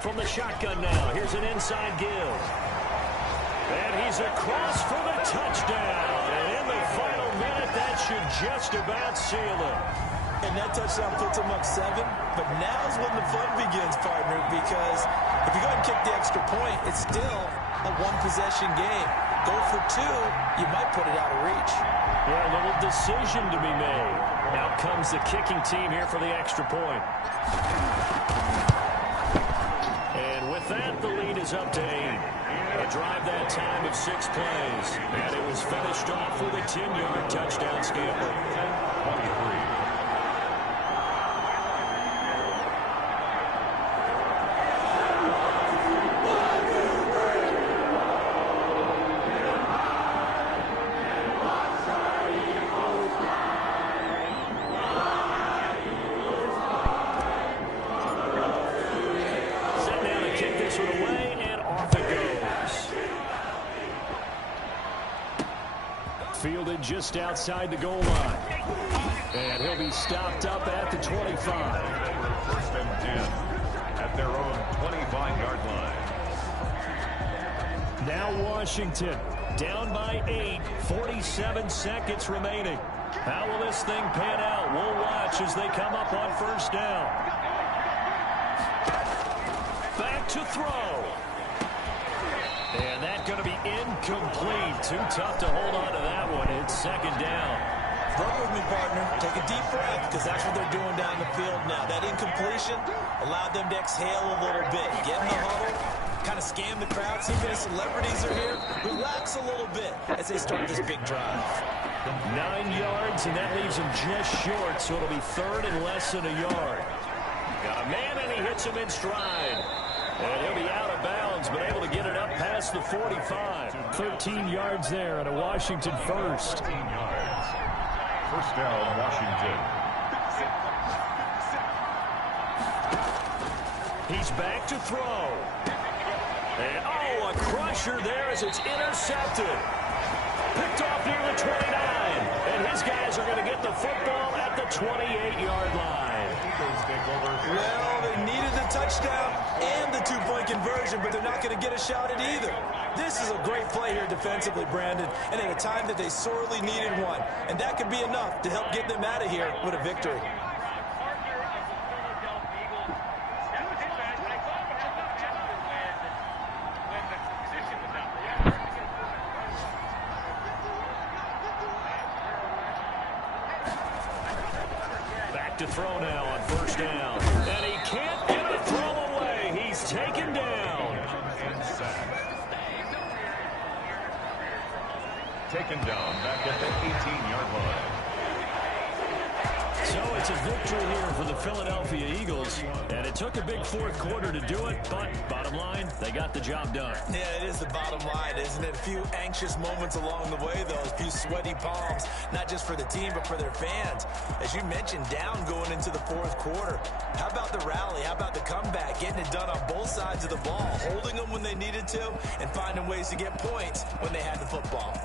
From the shotgun now, here's an inside give. And he's across for the touchdown. And in the final minute, that should just about seal it. And that touchdown puts him up 7. But now's when the fun begins, partner, because if you go ahead and kick the extra point, it's still a one-possession game. Go for 2, you might put it out of reach. Yeah, a little decision to be made. Out comes the kicking team here for the extra point. And with that, the lead is up to 8. A drive that time of 6 plays. And it was finished off with a 10-yard touchdown scamper. 23. Fielded just outside the goal line. And he'll be stopped up at the 25. First and 10 at their own 25-yard line. Now Washington down by 8, 47 seconds remaining. How will this thing pan out? We'll watch as they come up on first down. Back to throw. And that's going to be incomplete. Too tough to hold on to that one. It's second down. Run with me, partner. Take a deep breath, because that's what they're doing down the field now. That incompletion allowed them to exhale a little bit. Get in the huddle, kind of scan the crowd, see if any celebrities are here. Relax a little bit as they start this big drive. 9 yards, and that leaves him just short, so it'll be third and less than a yard. Got a man, and he hits him in stride. And he'll be out of bounds, but able to get it up past the 45. 13 yards there and a Washington first. 13 yards. First down, Washington. He's back to throw. And, oh, a crusher there as it's intercepted. Picked off near the 29. And his guys are going to get the football at the 28-yard line. Well, they needed the touchdown and the 2-point conversion, but they're not going to get a shot at either. This is a great play here defensively, Brandon, and at a time that they sorely needed one. And that could be enough to help get them out of here with a victory. Back to throw now on first down. And he can't get a throw away. He's taken down. Taken down back at the 18-yard line. So it's a victory here for the Philadelphia Eagles, and it took a big fourth quarter to do it, but bottom line, they got the job done. Yeah, it is the bottom line, isn't it? A few anxious moments along the way, though, a few sweaty palms, not just for the team, but for their fans. As you mentioned, down going into the fourth quarter. How about the rally? How about the comeback? Getting it done on both sides of the ball, holding them when they needed to, and finding ways to get points when they had the football.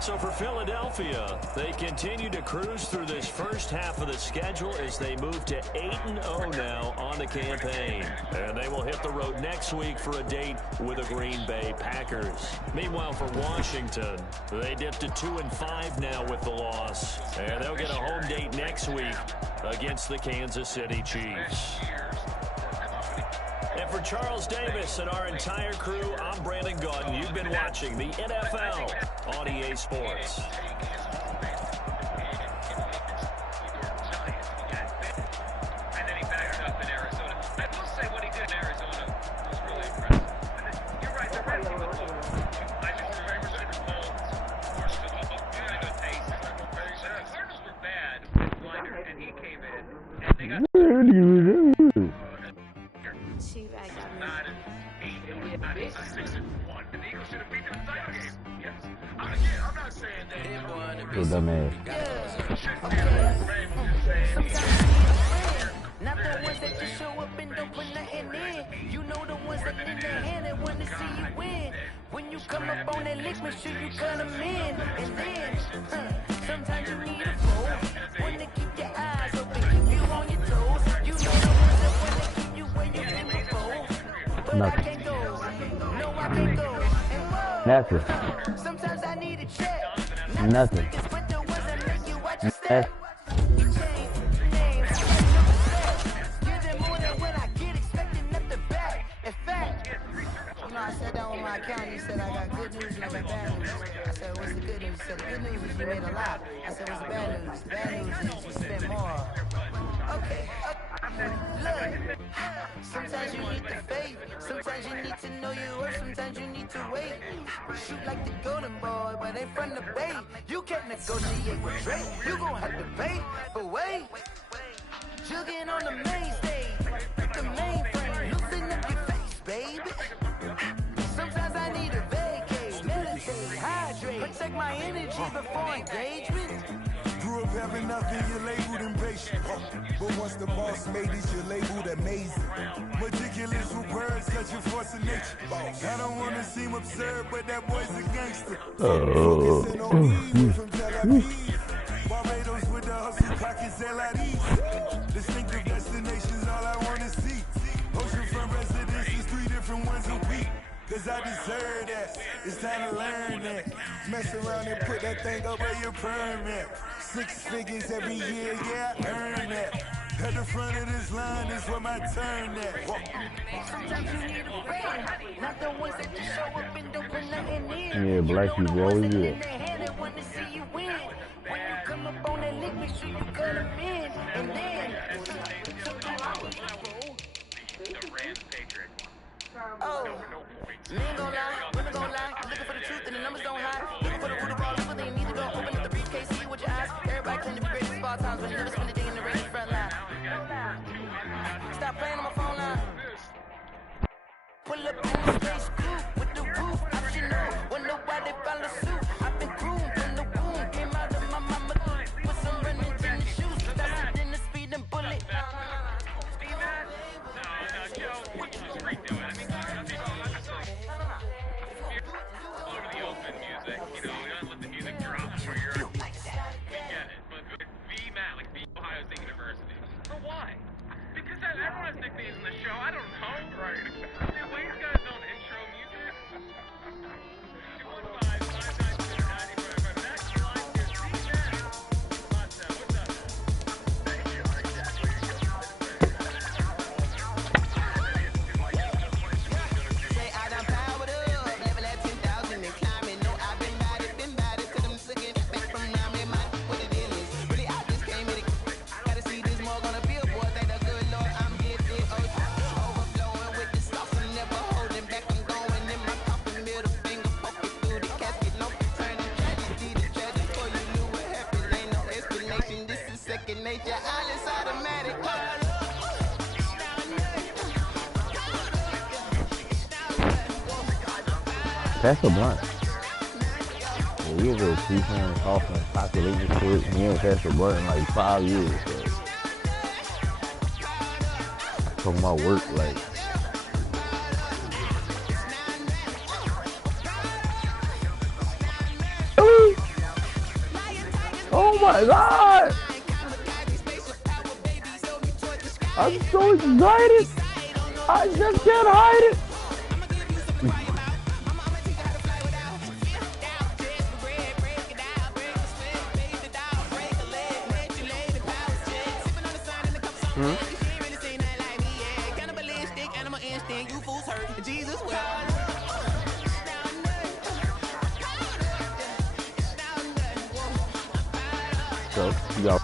So for Philadelphia, they continue to cruise through this first half of the schedule as they move to 8-0 now on the campaign. And they will hit the road next week for a date with the Green Bay Packers. Meanwhile, for Washington, they dipped to 2-5 now with the loss. And they'll get a home date next week against the Kansas City Chiefs. And for Charles Davis and our entire crew, I'm Brandon Gaudin. You've been watching the NFL on EA Sports. And then he backed up in Arizona. I will say what he did in Arizona was really impressive. You're right, the red team was low. I just remember Super Bowl, forced it up, good at pace. The Cardinals were bad with Blinder, and he came in, and they got... Two, I got not 8, not 6-1. And the Eagles should have beat them in the title game. Yes. Again, I'm not saying that. Yo, dumbass. Not the ones that just show up and don't put nothing in. You know the ones that in their hand and want to see you win. When you come up on that lick, make sure you cut them in. And then, sometimes you need a fold. Want to keep your eyes open, keep you on your toes. You know the ones that want to keep you where you've been before. But I can't go, no I can't go. And whoa, Nothing. sometimes I need a check. Nothing. But the ones that make you watch your step. I sat down with my accountant, he said I got good news and I got bad news. I said, what's the good news? He said, the good news is you made a lot. I said, what's the bad news? The bad news is you spent more. Okay, look, sometimes you need the faith, sometimes you need to know your worth, sometimes you need to wait. Shoot like the golden boy, but they from the bay. You can't negotiate with Drake, you gon' have to pay, but wait. Jugging on the main stage, the main frame, loosen up your face, baby. Sometimes I need a vacate, meditate, hydrate, protect my energy before engagement. Grew up having nothing, you're labeled impatient. But once the boss made it, you're labeled amazing. Meticulous with words, such a force of nature. I don't want to seem absurd, but that boy's a gangster. Focusing on me from Tel Aviv. Barbados with the hustle pockets, LIDs. Distinctive destinations, all I want to see. Oceanfront residences, 3 different ones a week. Cause I deserve that, it's time to learn that. Mess around and put that thing over your permit. 6 figures every year, yeah, I earn that. At the front of this line is where my turn at. Sometimes you need a friend, not the ones that just show up and don't put nothing in. Yeah, black people always do it. Want to see you win. When you come up on that lick, make sure you cut them in. And then, The Rams Patriots. oh, men gon' lie, women gon' lie. Looking for the truth and the numbers don't hide. Looking for the root of all evil, then you need to go open up the briefcase, see with your eyes. Everybody claim to be greatest of all times, but you never spend a day in the Raiders front line. Stop playing on my phone line. Pull up in the space coupe with the roof optional. When nobody follow suit, I've been groomed from the womb. Came out of my mama with some running tennis shoes. Faster than the speeding bullet. Because everyone has nicknames in the show. I don't know. Right. I mean, Wade's got his own intro music. 215-592-95. Next line is D-Man. What's up? Thank you. Say I done powered up, level at 10,000 and climbing. No, I've been bad it, cause I'm sick of back from now. Man, what the deal is. Really, I just came in it. Gotta see this more gonna be a boy. Thank the good Lord, I'm getting overflowing with the sauce and never holding back. I'm going in my coffin, middle finger poking through the casket. No turning tragedy to tragic. Before you knew what happened, ain't no explanation. This is second nature. All is automatic. That's a blunt. Yeah, you over keeping off and calculating shit. You ain't passed the blunt in like 5 years. So. Talking about work, like. Oh my God! I'm so excited! I just can't hide it! So, you go.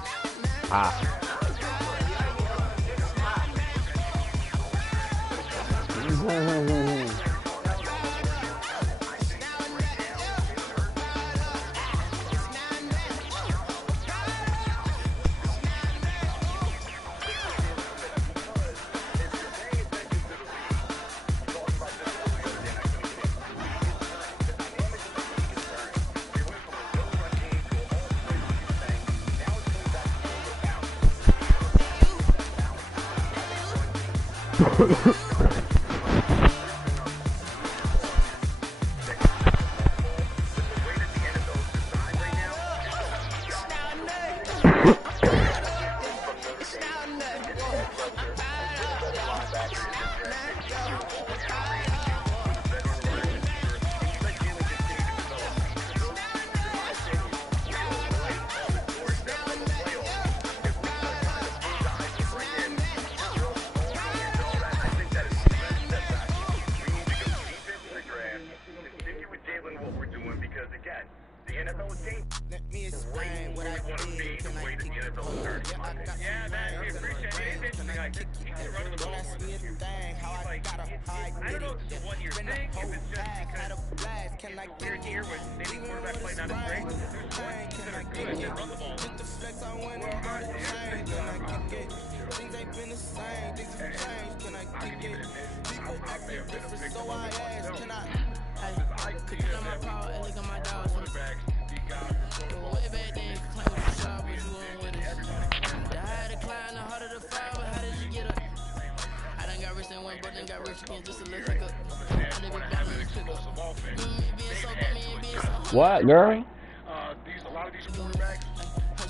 What, girl?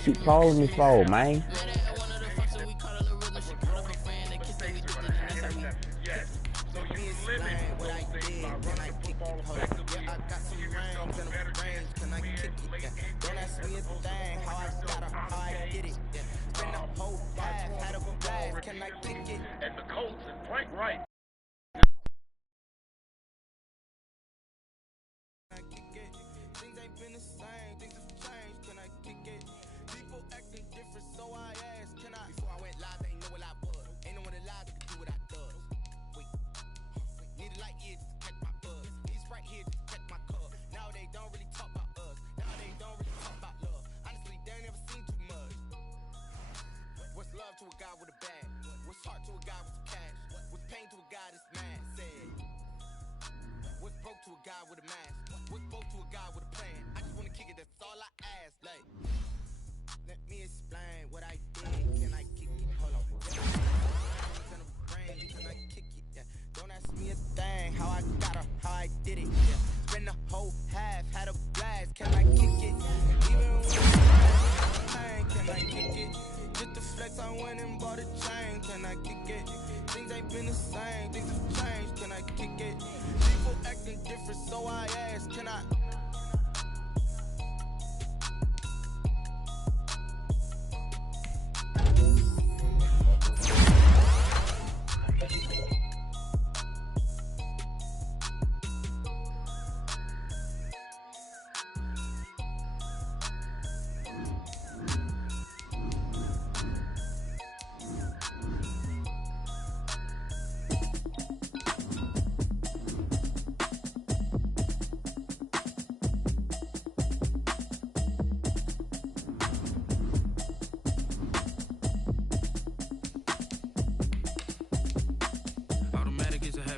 Keep calling me for, man. And the Colts and Frank Wright.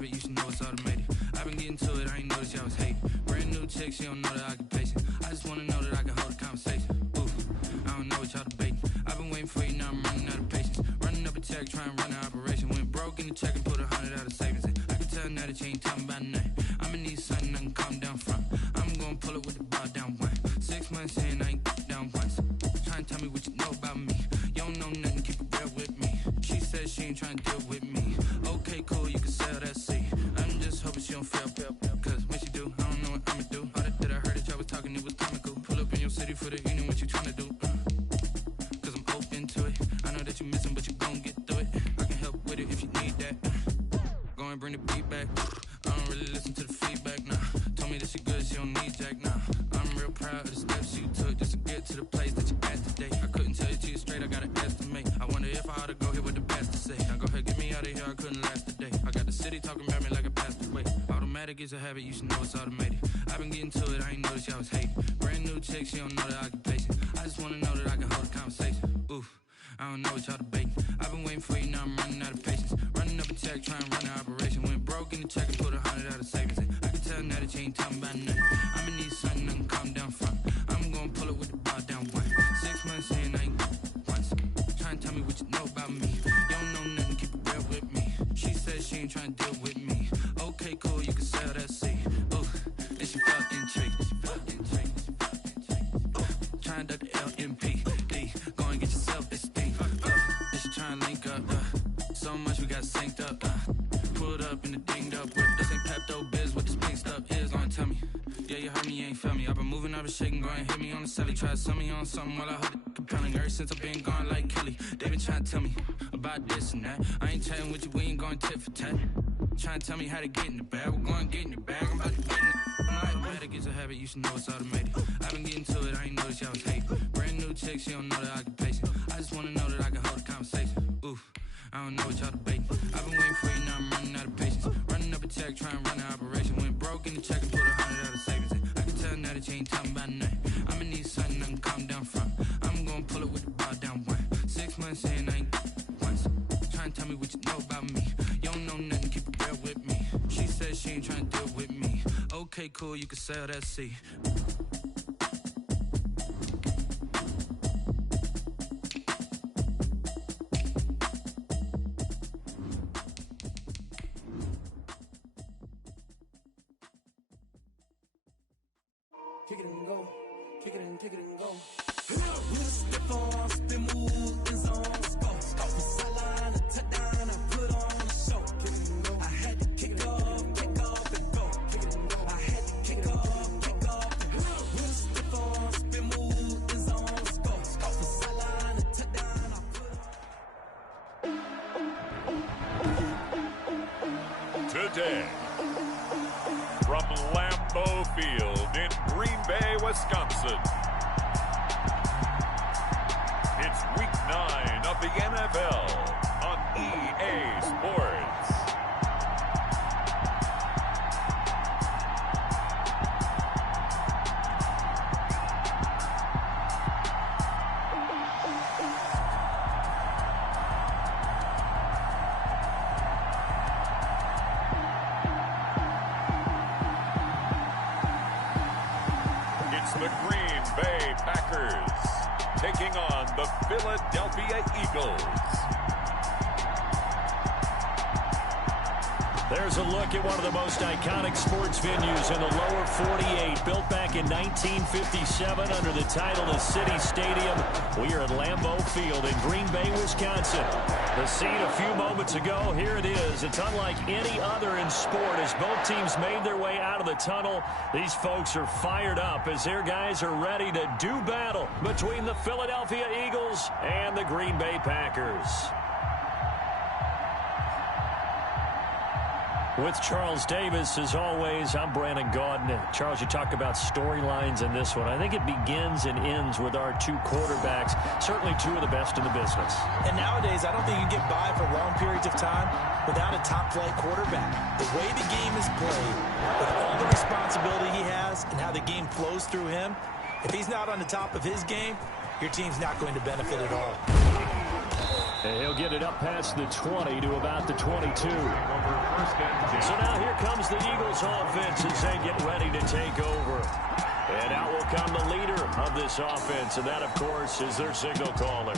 You should know it's automated. I've been getting to it, I ain't noticed y'all was hating. Brand new chick, she don't know the occupation. I just wanna know that I can hold a conversation. Oof, I don't know what y'all debating. I've been waiting for you, now I'm running out of patience. Running up a check, trying to run an operation. Went broke in the check and put 100 out of savings in. I can tell now that you ain't talking about nothing. I'ma need something I can calm down from. I'm gonna pull it with the bar down one. 6 months in, I ain't down once. Trying to tell me what you know about me. You don't know nothing, keep it real with me. She said she ain't trying to deal with me. Okay, cool, you can sell that seat. I'm just hoping she don't fail, cause when she do, I don't know what I'ma do. All that I heard that y'all was talking, it was comical. Pull up in your city for the evening, what you tryna do? Cause I'm open to it. I know that you missing, but you gon' get through it. I can help with it if you need that. Go and bring the beat back. I don't really listen to the feedback, nah. Told me that she good, she don't need jack, nah. I'm real proud of the steps you took just to get to the place that you at today. I couldn't tell you to you straight, I gotta estimate. I wonder if I ought to go here with the pastor say. Now go ahead, get me out of here, I couldn't last a day. I got the city talking about me like a pastor way. Automatic is a habit, you should know it's automated. I've been getting to it, I ain't noticed y'all was hating. Brand new chick, she don't know the occupation. I just wanna know that I can hold a conversation. Oof, I don't know what y'all debating. I've been waiting for you, now I'm running out of patience. Running up a check, trying to run an operation. Went broke in the check and put 100 out of savings in. I can tell now that you ain't talking about nothing. I'ma need something I can calm down from. I'm gonna pull it with the bar down one. 6 months in, I ain't once. Trying to tell me what you know about me. You don't know nothing, keep it real with me. She said trying to deal with me. Okay, cool, you can sell that seed. Ooh, and she felt intrigued. Trying to duck the LMPD. Go and get yourself esteem. And she trying to link up. So much we got synced up. Pulled up in the dinged up whip. This ain't Pepto Biz, what this pink stuff is. Gonna tell me. Yeah, you heard me, you ain't felt me. I've been moving, I've been shaking, go and hit me on the celly. Try to sell me on something while I hold it compelling. Ever since I've been gone like Kelly, they been trying to tell me about this and that. I ain't chatting with you, we ain't going tit for tat. Trying to tell me how to get in the bag, we're going to get in the bag. I'm about to get in the automatic, it's a habit, you should know it's automated. I've been getting to it, I ain't noticed y'all was hating. Brand new chick, she don't know that I can pace it. I just wanna know that I can hold a conversation. Ooh, I don't know what y'all debating. I've been waiting for you, now I'm running out of patience. Running up a check, trying to run an operation. Went broke in the check and put 100 out of savings in. I can tell now that you ain't talking about nothing. I'ma need something I can calm down from. I'm gonna pull it with the bar down one. 6 months in, I ain't once. Trying to tell me what you know about me. You don't know nothing, keep it real with me. She said she ain't trying to deal with me. Okay, cool, you can sell that seed. Kick it and go, kick it and go. With a stiff arm, spin move, in zone, go. Off the sideline, a touchdown, I put on a show. Kick it and go. I had to kick off and go. Kick it and go. I had to kick off and go. With a stiff arm, spin move, in zone, go. Off the sideline, a touchdown, I put on. Today, from Lambeau Field in Green Bay, Wisconsin, it's Week 9 of the NFL on EA Sports. It's the Green Bay Packers taking on the Philadelphia Eagles. There's a look at one of the most iconic sports venues in the lower 48, built back in 1957 under the title of City Stadium. We are at Lambeau Field in Green Bay, Wisconsin. The scene a few moments ago, here it is. It's unlike any other in sport as both teams made their way out of the tunnel. These folks are fired up as their guys are ready to do battle between the Philadelphia Eagles and the Green Bay Packers. With Charles Davis, as always, I'm Brandon Gaudin. Charles, you talk about storylines in this one. I think it begins and ends with our two quarterbacks, certainly two of the best in the business. And nowadays, I don't think you can get by for long periods of time without a top-flight quarterback. The way the game is played, with all the responsibility he has and how the game flows through him, if he's not on the top of his game, your team's not going to benefit at all. And he'll get it up past the 20 to about the 22. So now here comes the Eagles offense as they get ready to take over. And out will come the leader of this offense, and that, of course, is their signal caller.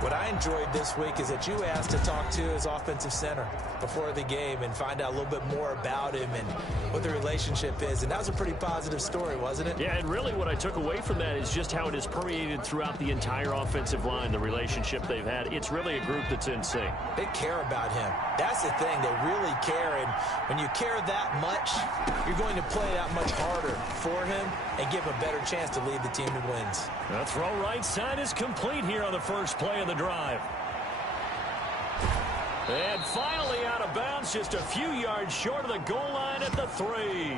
What I enjoyed this week is that you asked to talk to his offensive center before the game and find out a little bit more about him and what the relationship is. And that was a pretty positive story, wasn't it? Yeah, and really what I took away from that is just how it has permeated throughout the entire offensive line, the relationship they've had. It's really a group that's in sync. They care about him. That's the thing. They really care. And when you care that much, you're going to play that much harder for him and give him a better chance to lead the team to wins. The throw right side is complete here on the first play of the drive. And finally out of bounds, just a few yards short of the goal line at the 3.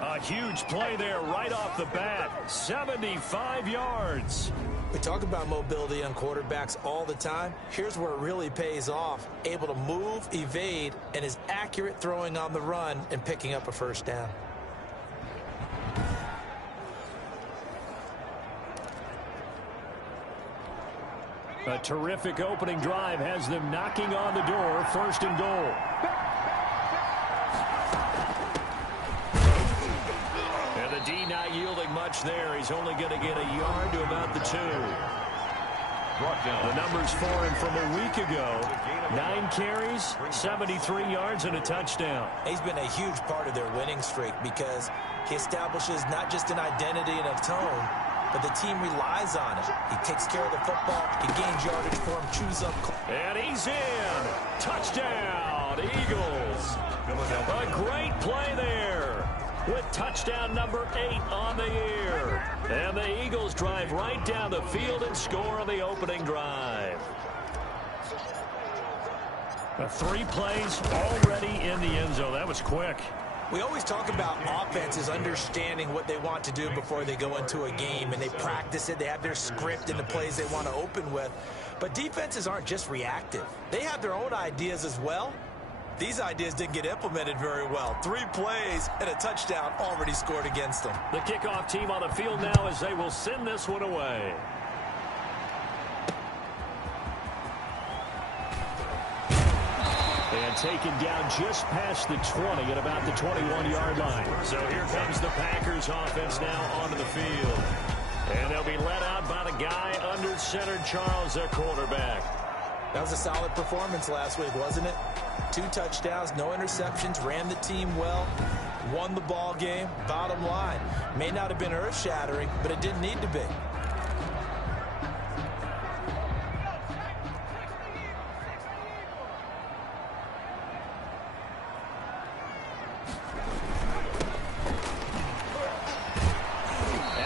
A huge play there right off the bat. 75 yards. We talk about mobility on quarterbacks all the time. Here's where it really pays off. Able to move, evade, and is accurate throwing on the run and picking up a first down. A terrific opening drive has them knocking on the door, 1st and goal. And the D not yielding much there. He's only going to get a yard to about the 2. brought down. The numbers for him from a week ago: 9 carries, 73 yards, and a touchdown. He's been a huge part of their winning streak because he establishes not just an identity and a tone, but the team relies on it. He takes care of the football. He gains yardage for him, chews up. And he's in. Touchdown, Eagles. A great play there with touchdown number 8 on the year. And the Eagles drive right down the field and score on the opening drive. 3 plays already in the end zone. That was quick. We always talk about offenses understanding what they want to do before they go into a game, and they practice it. They have their script and the plays they want to open with. But defenses aren't just reactive. They have their own ideas as well. These ideas didn't get implemented very well. 3 plays and a touchdown already scored against them. The kickoff team on the field now as they will send this one away. And taken down just past the 20 at about the 21-yard line. So here comes the Packers offense now onto the field. And they'll be led out by the guy under center, Charles, their quarterback. That was a solid performance last week, wasn't it? 2 touchdowns, no interceptions, ran the team well, won the ball game. Bottom line, may not have been earth-shattering, but it didn't need to be.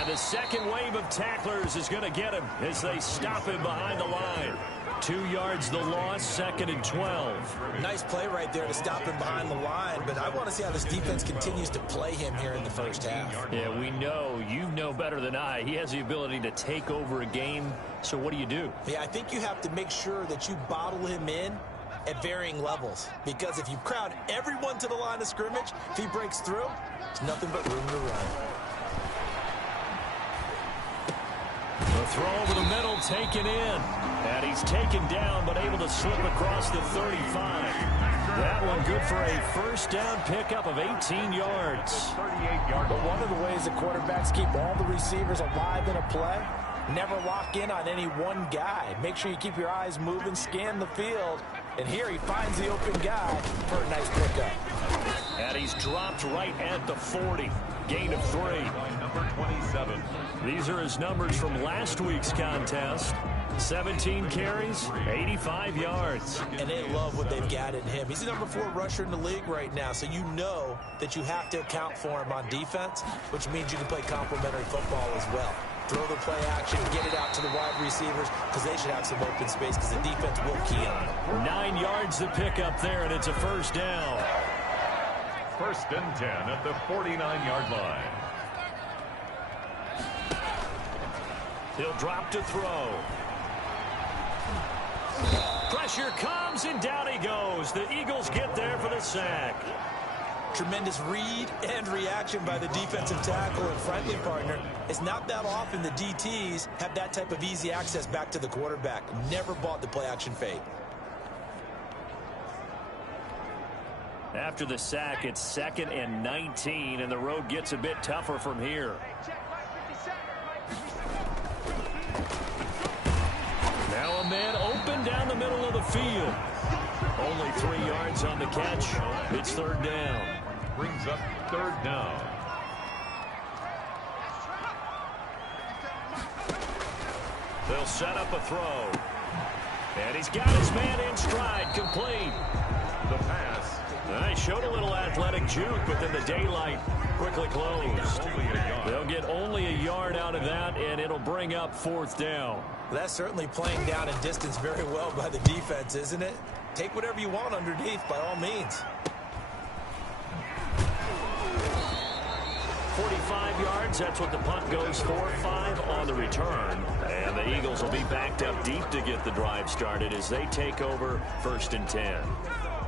The second wave of tacklers is going to get him as they stop him behind the line. 2 yards the loss, 2nd and 12. Nice play right there to stop him behind the line, but I want to see how this defense continues to play him here in the first half. Yeah, we know, you know better than I, he has the ability to take over a game, so what do you do? Yeah, I think you have to make sure that you bottle him in at varying levels, because if you crowd everyone to the line of scrimmage, if he breaks through, there's nothing but room to run. The throw over the middle, taken in. And he's taken down, but able to slip across the 35. That one good for a first down pickup of 18 yards. But one of the ways the quarterbacks keep all the receivers alive in a play, never lock in on any one guy. Make sure you keep your eyes moving, scan the field. And here he finds the open guy for a nice pickup. And he's dropped right at the 40. Gain of 3. Number 27. These are his numbers from last week's contest. 17 carries, 85 yards. And they love what they've got in him. He's the number 4 rusher in the league right now, so you know that you have to account for him on defense, which means you can play complementary football as well. Throw the play action, get it out to the wide receivers, because they should have some open space, because the defense will key on them. 9 yards to pick up there, and it's a first down. 1st and 10 at the 49-yard line. He'll drop to throw. Pressure comes, and down he goes. The Eagles get there for the sack. Tremendous read and reaction by the defensive tackle and friendly partner. It's not that often the DTs have that type of easy access back to the quarterback. Never bought the play action fake. After the sack, it's 2nd and 19, and the road gets a bit tougher from here. Now a man open down the middle of the field. Only 3 yards on the catch. It's 3rd down. Brings up 3rd down. They'll set up a throw. And he's got his man in stride, complete. The pass. They showed a little athletic juke, but then the daylight quickly closed. They'll get only a yard out of that, and it'll bring up 4th down. That's certainly playing down and distance very well by the defense, isn't it? Take whatever you want underneath, by all means. 45 yards, that's what the punt goes for. 5 on the return. And the Eagles will be backed up deep to get the drive started as they take over 1st and 10.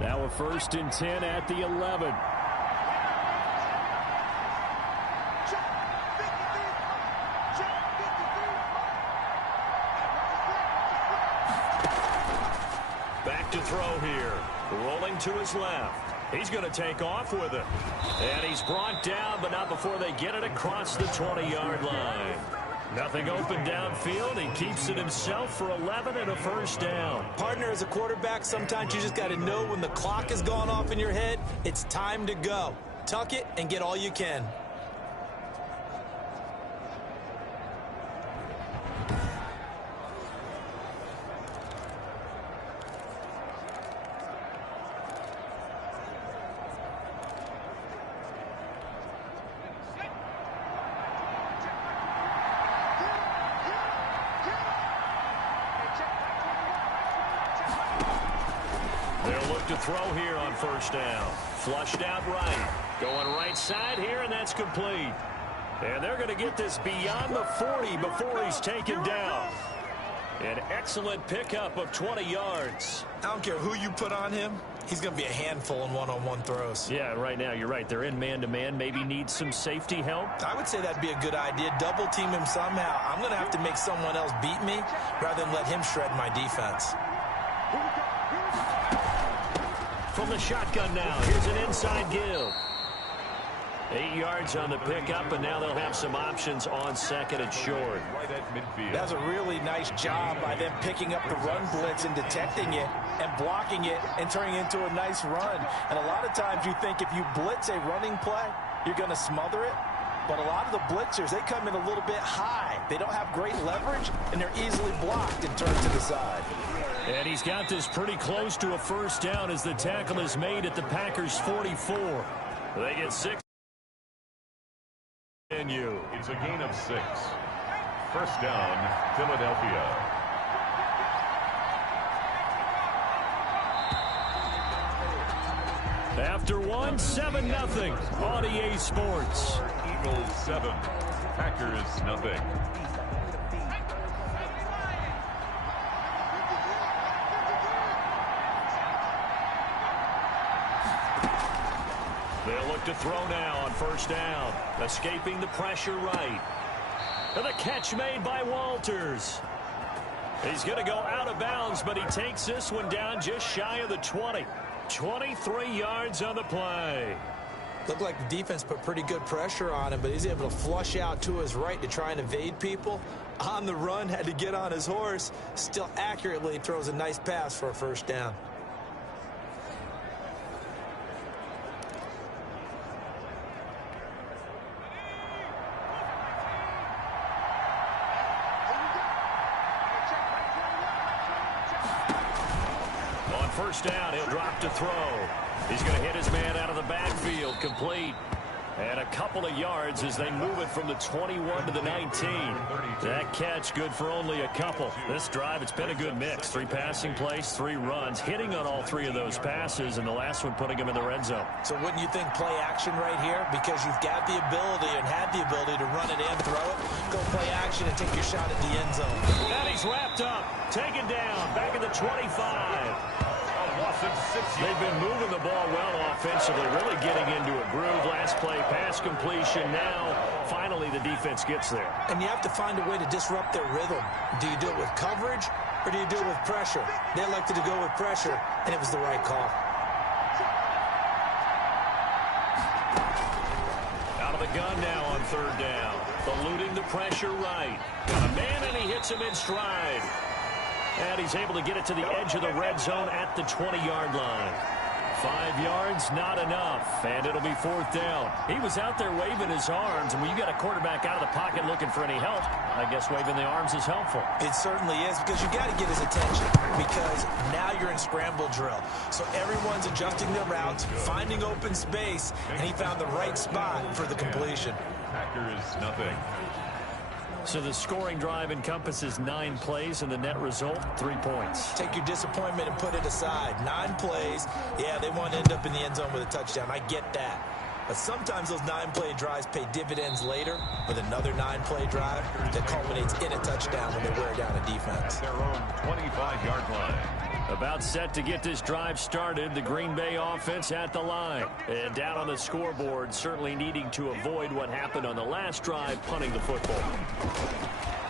Now a 1st and 10 at the 11. Back to throw here. Rolling to his left. He's going to take off with it. And he's brought down, but not before they get it across the 20-yard line. Nothing open downfield. He keeps it himself for 11 and a first down. Partner, as a quarterback, sometimes you just got to know when the clock has gone off in your head, it's time to go. Tuck it and get all you can. They'll look to throw here on first down. Flushed out right. Going right side here, and that's complete. And they're going to get this beyond the 40 before he's taken down. An excellent pickup of 20 yards. I don't care who you put on him. He's going to be a handful in one-on-one throws. Yeah, right now, you're right. They're in man-to-man. Maybe need some safety help. I would say that'd be a good idea. Double team him somehow. I'm going to have to make someone else beat me rather than let him shred my defense. From the shotgun now, here's an inside give. 8 yards on the pickup, and now they'll have some options on second and short. Right at midfield. That's a really nice job by them picking up the run blitz and detecting it and blocking it and turning it into a nice run. And a lot of times you think if you blitz a running play, you're going to smother it. But a lot of the blitzers, they come in a little bit high. They don't have great leverage, and they're easily blocked and turned to the side. And he's got this pretty close to a first down as the tackle is made at the Packers' 44. They get 6. It's a gain of 6. First down, Philadelphia. After 7-0 on EA Sports. Eagles 7, Packers nothing. They'll look to throw now on first down. Escaping the pressure right. And the catch made by Walters. He's going to go out of bounds, but he takes this one down just shy of the 20. 23 yards on the play. Looked like the defense put pretty good pressure on him, but he's able to flush out to his right to try and evade people. On the run, had to get on his horse. Still accurately throws a nice pass for a first down. First down, he'll drop to throw. He's going to hit his man out of the backfield, complete. And a couple of yards as they move it from the 21 to the 19. That catch good for only a couple. This drive, it's been a good mix. 3 passing plays, 3 runs, hitting on all 3 of those passes, and the last one putting him in the red zone. So wouldn't you think play action right here? Because you've got the ability and had the ability to run it and throw it. Go play action and take your shot at the end zone. And he's wrapped up, taken down, back in the 25. They've been moving the ball well offensively, really getting into a groove. Last play, pass completion. Now, finally, the defense gets there. And you have to find a way to disrupt their rhythm. Do you do it with coverage, or do you do it with pressure? They elected to go with pressure, and it was the right call. Out of the gun now on third down. Eluding the pressure right. Got a man, and he hits him in stride. And he's able to get it to the edge of the red zone at the 20-yard line. 5 yards, not enough, and it'll be fourth down. He was out there waving his arms, and when you got a quarterback out of the pocket looking for any help, I guess waving the arms is helpful. It certainly is, because you got to get his attention, because now you're in scramble drill. So everyone's adjusting their routes, finding open space, and he found the right spot for the completion. Packers nothing. So the scoring drive encompasses 9 plays, and the net result, 3 points. Take your disappointment and put it aside. 9 plays. Yeah, they want to end up in the end zone with a touchdown. I get that. But sometimes those 9-play drives pay dividends later with another 9-play drive that culminates in a touchdown when they wear down a defense. At their own 25-yard line. About set to get this drive started, the Green Bay offense at the line. And down on the scoreboard, certainly needing to avoid what happened on the last drive, punting the football.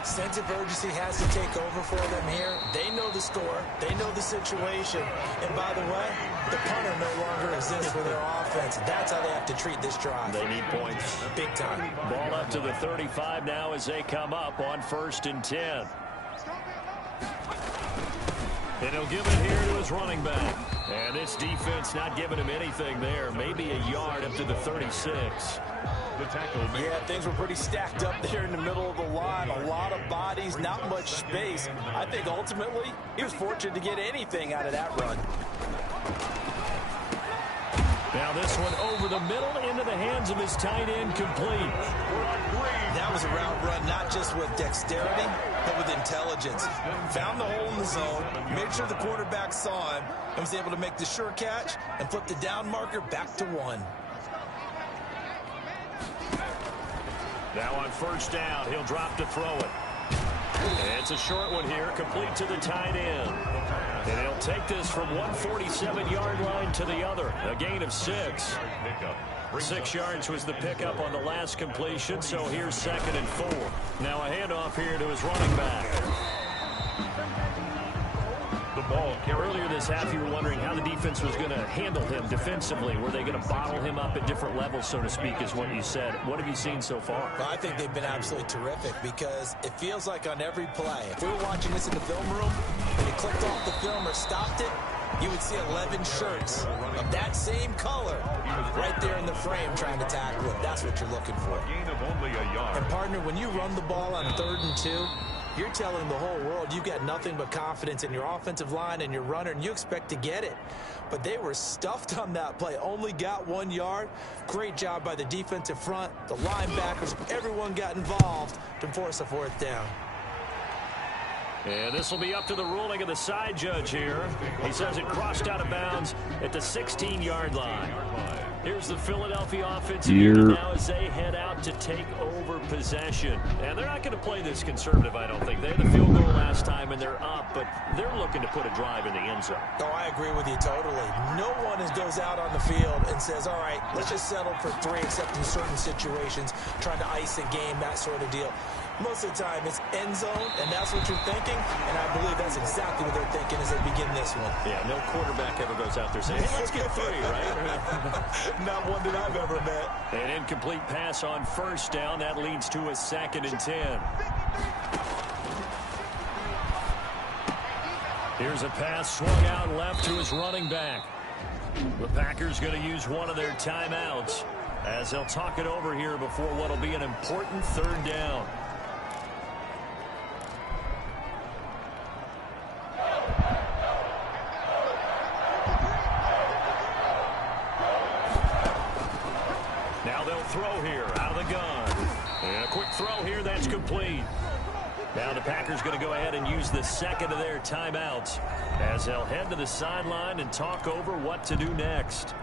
Sense of urgency has to take over for them here. They know the score. They know the situation. And by the way, the punter no longer exists for their offense. That's how they have to treat this drive. They need points. Big time. Ball up to the 35 now as they come up on 1st and 10. And he'll give it here to his running back. And this defense not giving him anything there. Maybe a yard up to the 36. The tackle. Yeah, things were pretty stacked up there in the middle of the line. A lot of bodies, not much space. I think ultimately he was fortunate to get anything out of that run. Now this one over the middle into the hands of his tight end, complete. That was a route run, not just with dexterity, but with intelligence. Found the hole in the zone, made sure the quarterback saw him, and was able to make the sure catch and flip the down marker back to 1. Now on 1st down, he'll drop to throw it. It's a short one here, complete to the tight end. And he'll take this from 147-yard line to the other, a gain of 6. 6 yards was the pickup on the last completion, so here's 2nd and 4. Now a handoff here to his running back. The ball. Earlier this half, you were wondering how the defense was going to handle him defensively. Were they going to bottle him up at different levels, so to speak, is what you said. What have you seen so far? Well, I think they've been absolutely terrific because it feels like on every play, if we were watching this in the film room, and you clicked off the film or stopped it, you would see 11 shirts of that same color right there in the frame trying to tackle it. That's what you're looking for. And, partner, when you run the ball on 3rd and 2, you're telling the whole world you've got nothing but confidence in your offensive line and your runner, and you expect to get it. But they were stuffed on that play, only got 1 yard. Great job by the defensive front, the linebackers, everyone got involved to force a 4th down. And this will be up to the ruling of the side judge here. He says it crossed out of bounds at the 16-yard line. Here's the Philadelphia offensive unit now as they head out to take over possession. And they're not going to play this conservative, I don't think. They had the field goal last time, and they're up, but they're looking to put a drive in the end zone. Oh, I agree with you totally. No one goes out on the field and says, all right, let's just settle for 3, except in certain situations, trying to ice a game, that sort of deal. Most of the time, it's end zone, and that's what you're thinking, and I believe that's exactly what they're thinking as they begin this one. Yeah, no quarterback ever goes out there saying, hey, let's get 3, right? Not one that I've ever met. An incomplete pass on 1st down. That leads to a 2nd and 10. Here's a pass swung out left to his running back. The Packers going to use one of their timeouts as they'll talk it over here before what will be an important 3rd down. Now they'll throw here out of the gun. And a quick throw here, that's complete. Now the Packers going to go ahead and use the 2nd of their timeouts as they'll head to the sideline and talk over what to do next.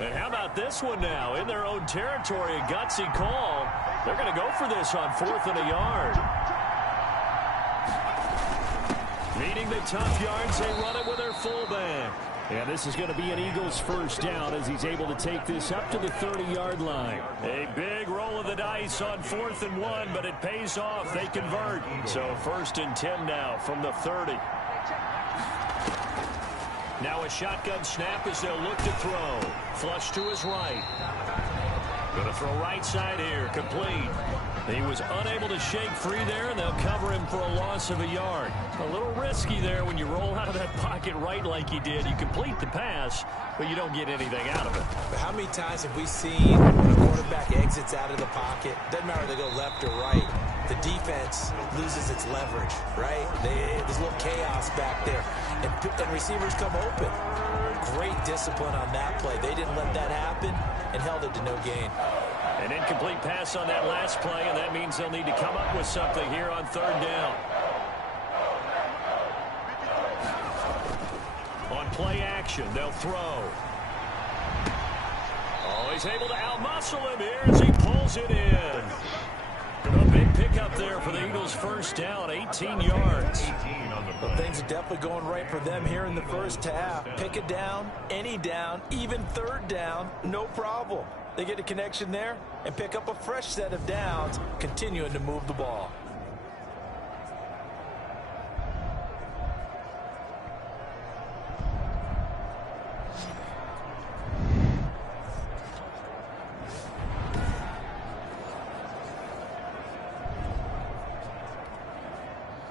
And how about this one now? In their own territory, a gutsy call. They're going to go for this on 4th and a yard. Needing the tough yards, they run it with their fullback. And this is going to be an Eagles 1st down as he's able to take this up to the 30-yard line. A big roll of the dice on 4th and 1, but it pays off. They convert. So 1st and 10 now from the 30. Now a shotgun snap as they'll look to throw. Flush to his right. Going to throw right side here. Complete. He was unable to shake free there, and they'll cover him for a loss of a yard. A little risky there when you roll out of that pocket right like he did. You complete the pass, but you don't get anything out of it. But how many times have we seen when a quarterback exits out of the pocket, doesn't matter if they go left or right, the defense loses its leverage, right? There's a little chaos back there, and receivers come open. Great discipline on that play. They didn't let that happen and held it to no gain. An incomplete pass on that last play, and that means they'll need to come up with something here on 3rd down. On play action, they'll throw. Oh, he's able to outmuscle him here as he pulls it in. A big pickup there for the Eagles' first down, 18 yards. Well, things are definitely going right for them here in the first half. Pick a down, any down, even third down, no problem. They get a connection there and pick up a fresh set of downs, continuing to move the ball.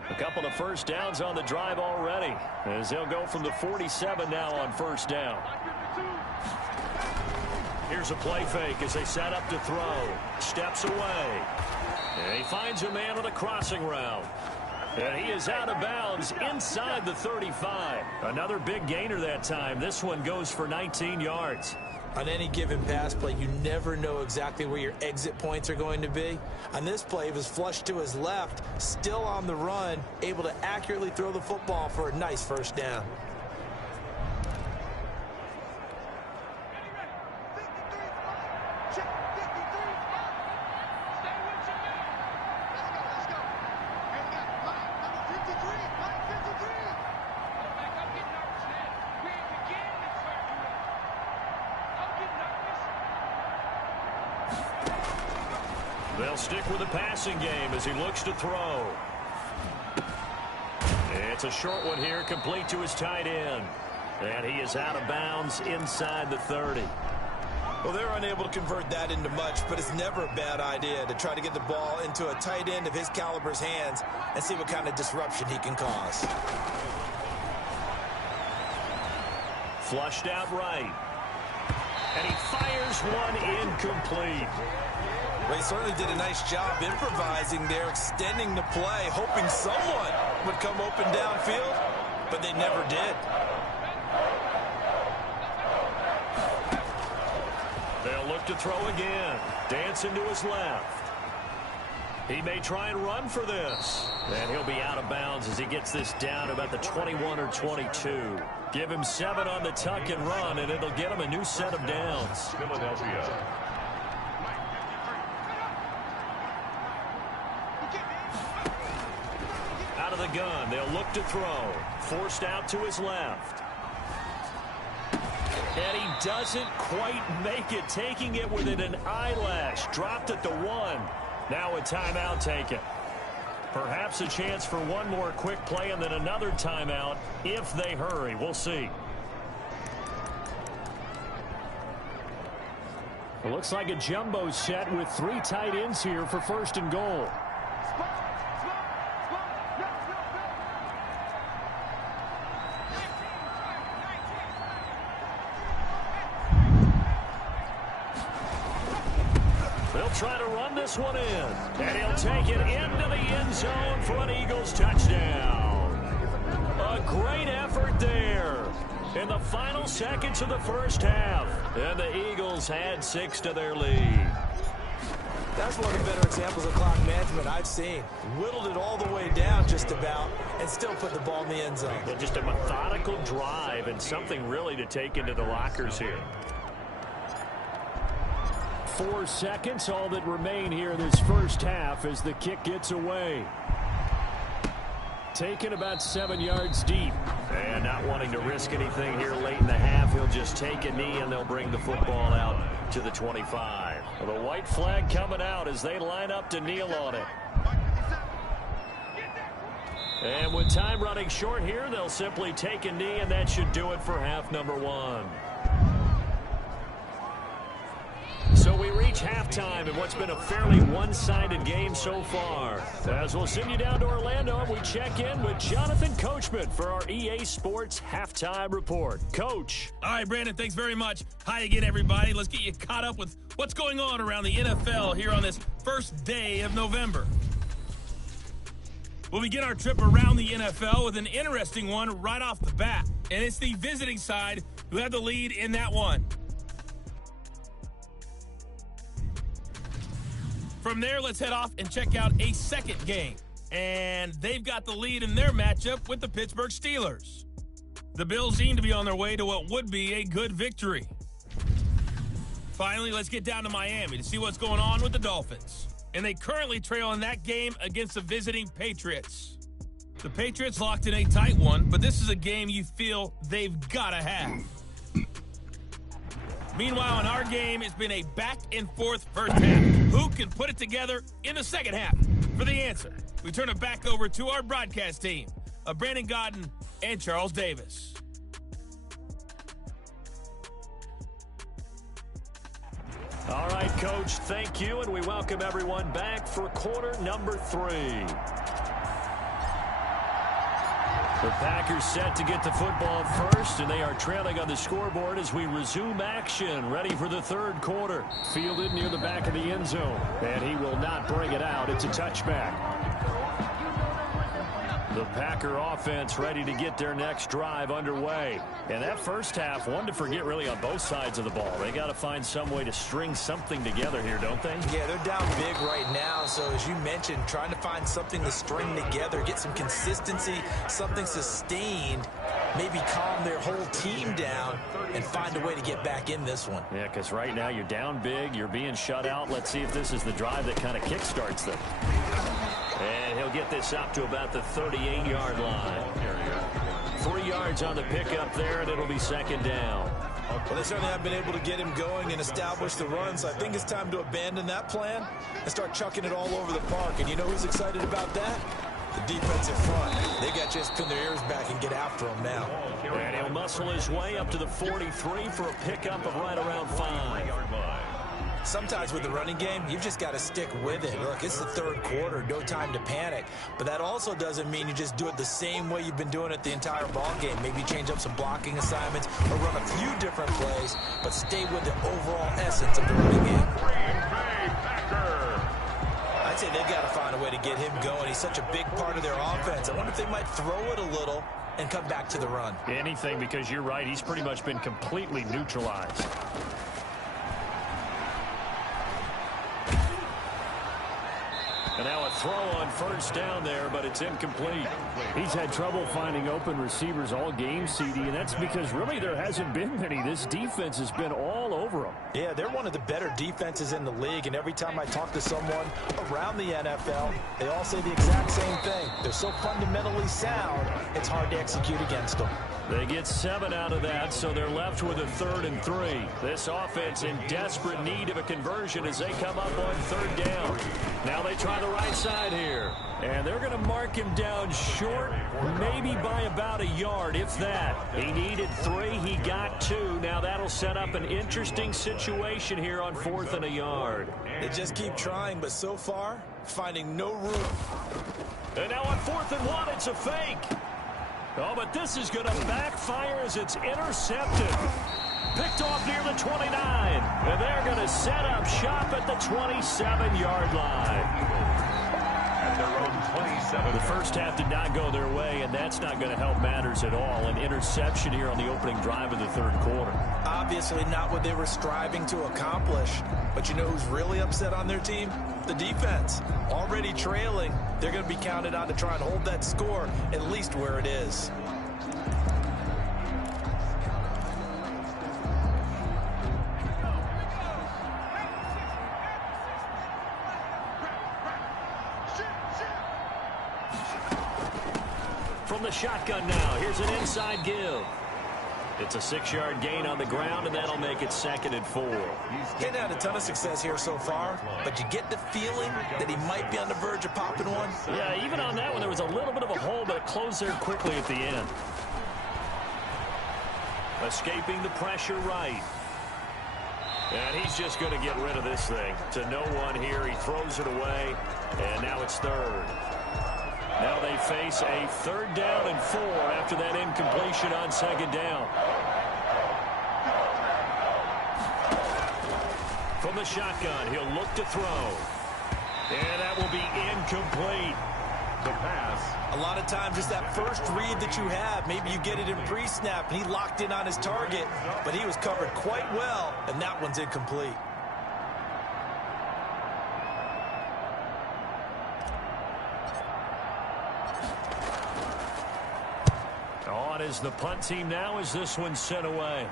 A couple of first downs on the drive already, as they'll go from the 47 now on first down. Here's a play fake as they set up to throw. Steps away. And he finds a man on a crossing route. And he is out of bounds inside the 35. Another big gainer that time. This one goes for 19 yards. On any given pass play, you never know exactly where your exit points are going to be. On this play, he was flushed to his left, still on the run, able to accurately throw the football for a nice first down. They'll stick with the passing game as he looks to throw. It's a short one here, complete to his tight end. And he is out of bounds inside the 30. Well, they're unable to convert that into much, but it's never a bad idea to try to get the ball into a tight end of his caliber's hands and see what kind of disruption he can cause. Flushed out right. And he fires one incomplete. Well, he certainly did a nice job improvising there, extending the play, hoping someone would come open downfield, but they never did. They'll look to throw again. Dancing to his left. He may try and run for this. And he'll be out of bounds as he gets this down to about the 21 or 22. Give him 7 on the tuck and run, and it'll get him a new set of downs. Philadelphia. Out of the gun, they'll look to throw. Forced out to his left. And he doesn't quite make it, taking it within an eyelash. Dropped at the 1. Now a timeout taken. Perhaps a chance for one more quick play and then another timeout if they hurry. We'll see. It looks like a jumbo set with 3 tight ends here for first and goal. Try to run this one in, and he'll take it into the end zone for an Eagles touchdown. A great effort there in the final seconds of the first half, and the Eagles had 6 to their lead. That's one of the better examples of clock management I've seen. Whittled it all the way down just about and still put the ball in the end zone. Yeah, just a methodical drive and something really to take into the lockers here. 4 seconds, all that remain here in this first half as the kick gets away. Taken about 7 yards deep. And not wanting to risk anything here late in the half, he'll just take a knee and they'll bring the football out to the 25. Well, the white flag coming out as they line up to kneel on it. And with time running short here, they'll simply take a knee, and that should do it for half number 1. So we reach halftime in what's been a fairly one-sided game so far. As we'll send you down to Orlando, we check in with Jonathan Coachman for our EA Sports Halftime Report. Coach. All right, Brandon, thanks very much. Hi again, everybody. Let's get you caught up with what's going on around the NFL here on this first day of November. We'll begin our trip around the NFL with an interesting one right off the bat. And it's the visiting side who have the lead in that one. From there, let's head off and check out a second game. And they've got the lead in their matchup with the Pittsburgh Steelers. The Bills seem to be on their way to what would be a good victory. Finally, let's get down to Miami to see what's going on with the Dolphins. And they currently trail in that game against the visiting Patriots. The Patriots locked in a tight one, but this is a game you feel they've got to have. Meanwhile, in our game, it's been a back-and-forth first half. Who can put it together in the second half? For the answer, we turn it back over to our broadcast team of Brandon Godden and Charles Davis. All right, Coach, thank you, and we welcome everyone back for quarter number 3. The Packers set to get the football first, and they are trailing on the scoreboard as we resume action, ready for the third quarter. Fielded near the back of the end zone, and he will not bring it out. It's a touchback. The Packer offense ready to get their next drive underway. And that first half, one to forget really on both sides of the ball. They got to find some way to string something together here, don't they? Yeah, they're down big right now. So as you mentioned, trying to find something to string together, get some consistency, something sustained, maybe calm their whole team down and find a way to get back in this one. Yeah, because right now you're down big, you're being shut out. Let's see if this is the drive that kind of kickstarts them. And he'll get this up to about the 38-yard line. 3 yards on the pickup there, and it'll be second down. Well, they certainly have been able to get him going and establish the run, so I think it's time to abandon that plan and start chucking it all over the park. And you know who's excited about that? The defensive front. They got to just pin their ears back and get after him now. And he'll muscle his way up to the 43 for a pickup of right around 5. Sometimes with the running game, you've just got to stick with it. Look, it's the third quarter, no time to panic. But that also doesn't mean you just do it the same way you've been doing it the entire ball game. Maybe change up some blocking assignments or run a few different plays, but stay with the overall essence of the running game. I'd say they've got to find a way to get him going. He's such a big part of their offense. I wonder if they might throw it a little and come back to the run. Anything, because you're right, he's pretty much been completely neutralized. And now a throw on first down there, but it's incomplete. He's had trouble finding open receivers all game, CD, and that's because really there hasn't been many. This defense has been all over them. Yeah, they're one of the better defenses in the league, and every time I talk to someone around the NFL, they all say the exact same thing. They're so fundamentally sound, it's hard to execute against them. They get 7 out of that, so they're left with a 3rd and 3. This offense in desperate need of a conversion as they come up on 3rd down. Now they try the right side here. And they're going to mark him down short, maybe by about a yard, if that. He needed 3. He got 2. Now that'll set up an interesting situation here on 4th and a yard. They just keep trying, but so far, finding no room. And now on 4th and 1, it's a fake. Oh, but this is going to backfire as it's intercepted. Picked off near the 29. And they're going to set up shop at the 27-yard line. The first half did not go their way, and that's not going to help matters at all. An interception here on the opening drive of the third quarter. Obviously not what they were striving to accomplish. But you know who's really upset on their team? The defense. Already trailing, they're going to be counted on to try and hold that score at least where it is. From the shotgun now, here's an inside give. It's a 6-yard gain on the ground, and that'll make it 2nd and 4. He's had a ton of success here so far, but you get the feeling that he might be on the verge of popping one. Yeah, even on that one, there was a little bit of a hole, but it closed there quickly at the end. Escaping the pressure right. And he's just going to get rid of this thing. To no one here, he throws it away, and now it's 3rd. Now they face a 3rd down and 4 after that incompletion on 2nd down. From the shotgun, he'll look to throw. And that will be incomplete. The pass. A lot of times it's that first read that you have. Maybe you get it in pre-snap, and he locked in on his target, but he was covered quite well, and that one's incomplete. On is the punt team now as this one's sent away.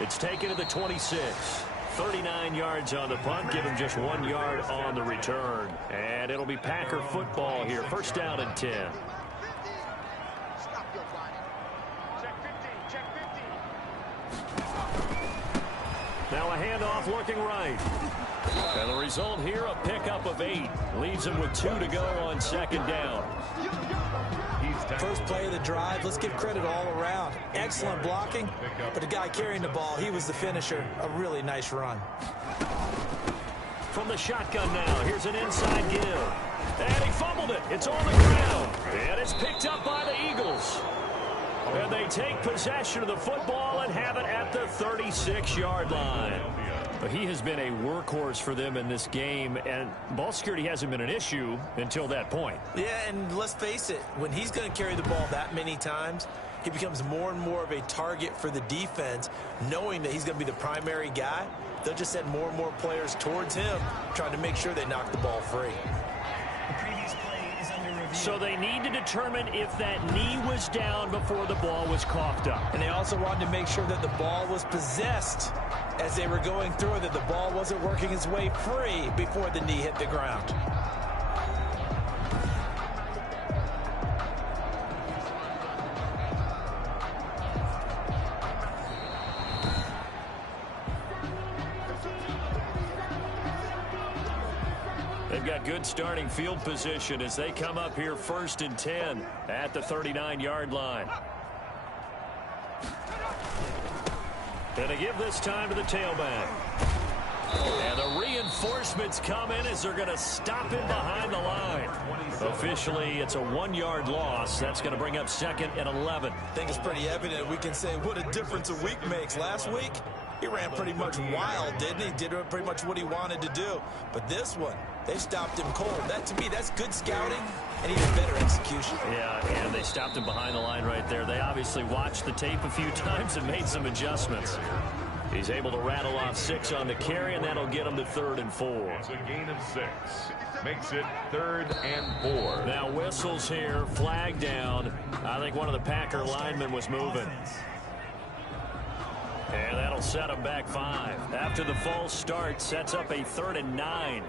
It's taken to the 26. 39 yards on the punt, give him just 1 yard on the return. And it'll be Packer football here. First down and 10. Now a handoff looking right. And the result here, a pickup of 8. Leaves him with 2 to go on second down. First play of the drive, let's give credit all around. Excellent blocking, but the guy carrying the ball, he was the finisher. A really nice run. From the shotgun now, here's an inside give. And he fumbled it. It's on the ground. And it's picked up by the Eagles. And they take possession of the football and have it at the 36-yard line. But he has been a workhorse for them in this game, and ball security hasn't been an issue until that point. Yeah, and let's face it, when he's going to carry the ball that many times, he becomes more and more of a target for the defense, knowing that he's going to be the primary guy. They'll just send more and more players towards him, trying to make sure they knock the ball free. So they need to determine if that knee was down before the ball was coughed up. And they also wanted to make sure that the ball was possessed as they were going through it, that the ball wasn't working its way free before the knee hit the ground. They've got good starting field position as they come up here 1st and 10 at the 39-yard line. And they give this time to the tailback. And the reinforcements come in as they're going to stop him behind the line. Officially, it's a 1-yard loss. That's going to bring up 2nd and 11. I think it's pretty evident. We can say what a difference a week makes. Last week, he ran pretty much wild, didn't he? Did pretty much what he wanted to do. But this one, they stopped him cold. That, to me, that's good scouting and even better execution. Yeah, and they stopped him behind the line right there. They obviously watched the tape a few times and made some adjustments. He's able to rattle off 6 on the carry, and that'll get him to 3rd and 4. It's a gain of 6. Makes it 3rd and 4. Now whistles here, flag down. I think one of the Packer linemen was moving. And that'll set him back 5. After the false start, sets up a 3rd and 9.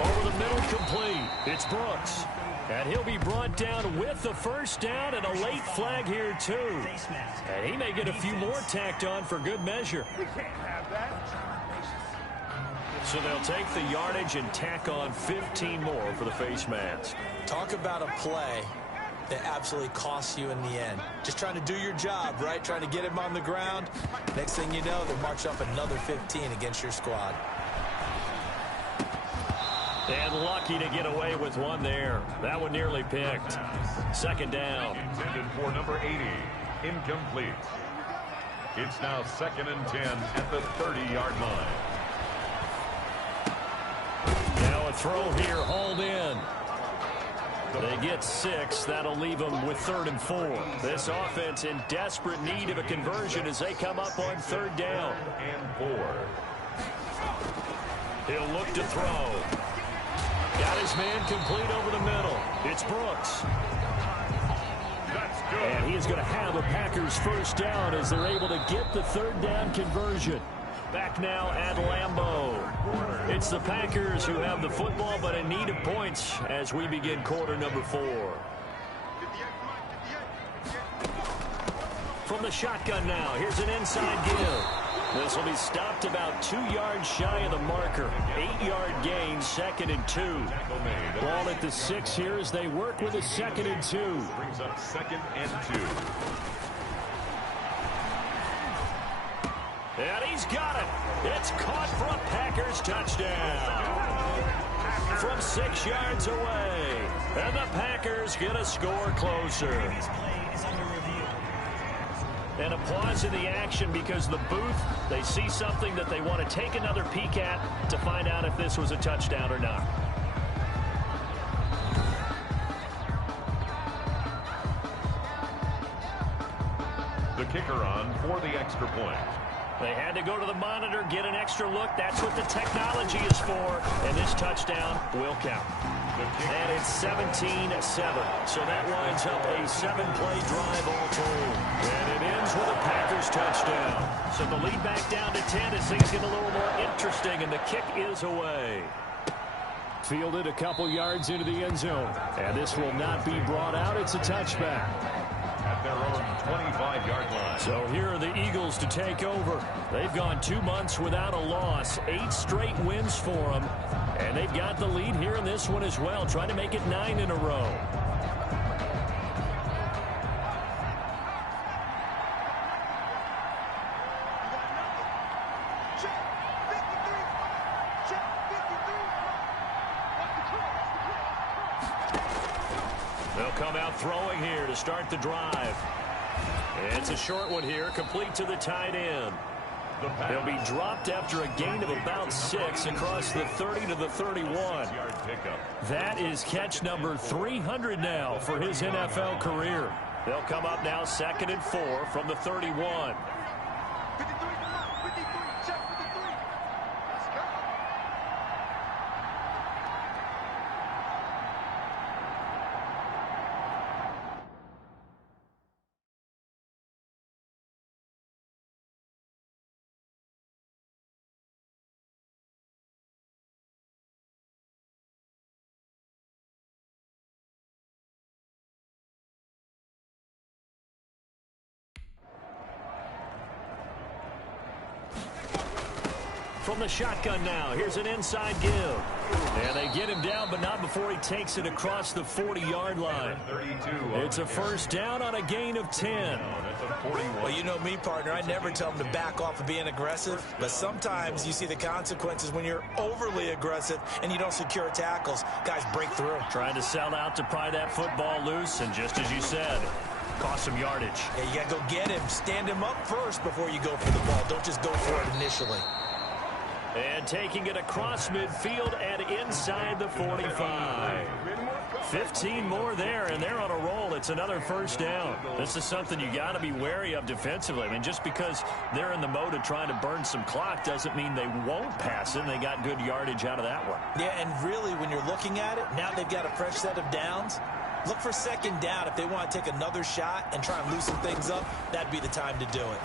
Over the middle, complete. It's Brooks. And he'll be brought down with the first down and a late flag here, too. And he may get a few more tacked on for good measure. So they'll take the yardage and tack on 15 more for the face mask. Talk about a play that absolutely costs you in the end. Just trying to do your job, right? Trying to get him on the ground. Next thing you know, they march up another 15 against your squad. And lucky to get away with one there. That one nearly picked. 2nd down. Intended for number 80. Incomplete. It's now 2nd and 10 at the 30-yard line. Now a throw here, hauled in. They get 6. That'll leave them with 3rd and 4. This offense in desperate need of a conversion as they come up on 3rd down. And 4. He'll look to throw. Got his man complete over the middle. It's Brooks. That's good. And he is going to have a Packers first down as they're able to get the 3rd down conversion. Back now at Lambeau. It's the Packers who have the football but in need of points as we begin quarter number 4. From the shotgun now, here's an inside give. This will be stopped about 2 yards shy of the marker. 8-yard gain, 2nd and 2. Ball at the 6 here as they work with a 2nd and 2. Brings up 2nd and 2. And he's got it. It's caught for a Packers touchdown. From 6 yards away. And the Packers get a score closer. And a pause in the action because the booth, they see something that they want to take another peek at to find out if this was a touchdown or not. The kicker on for the extra point. They had to go to the monitor, get an extra look. That's what the technology is for. And this touchdown will count. And it's 17-7. So that lines up a 7-play drive all told. And it ends with a Packers touchdown. So the lead back down to 10 as things get a little more interesting. And the kick is away. Fielded a couple yards into the end zone. And this will not be brought out. It's a touchback. At their own 25-yard line. So here are the Eagles to take over. They've gone 2 months without a loss. 8 straight wins for them. And they've got the lead here in this one as well, trying to make it 9 in a row. They'll come out throwing here to start the drive. It's a short one here, complete to the tight end. He'll be dropped after a gain of about 6 across the 30 to the 31. That is catch number 300 now for his NFL career. They'll come up now 2nd and 4 from the 31. From the shotgun now, here's an inside give. And they get him down, but not before he takes it across the 40-yard line. It's a first down on a gain of 10. Well, you know me, partner. I never tell them to back off of being aggressive, but sometimes you see the consequences when you're overly aggressive and you don't secure tackles. Guys break through. Trying to sell out to pry that football loose, and just as you said, cost some yardage. Yeah, you got to go get him. Stand him up first before you go for the ball. Don't just go for it initially. And taking it across midfield and inside the 45. 15 more there, and they're on a roll. It's another first down. This is something you got to be wary of defensively. I mean, just because they're in the mode of trying to burn some clock doesn't mean they won't pass it. And they got good yardage out of that one. Yeah, and really, when you're looking at it, now they've got a fresh set of downs. Look for second down. If they want to take another shot and try and loosen things up, that'd be the time to do it.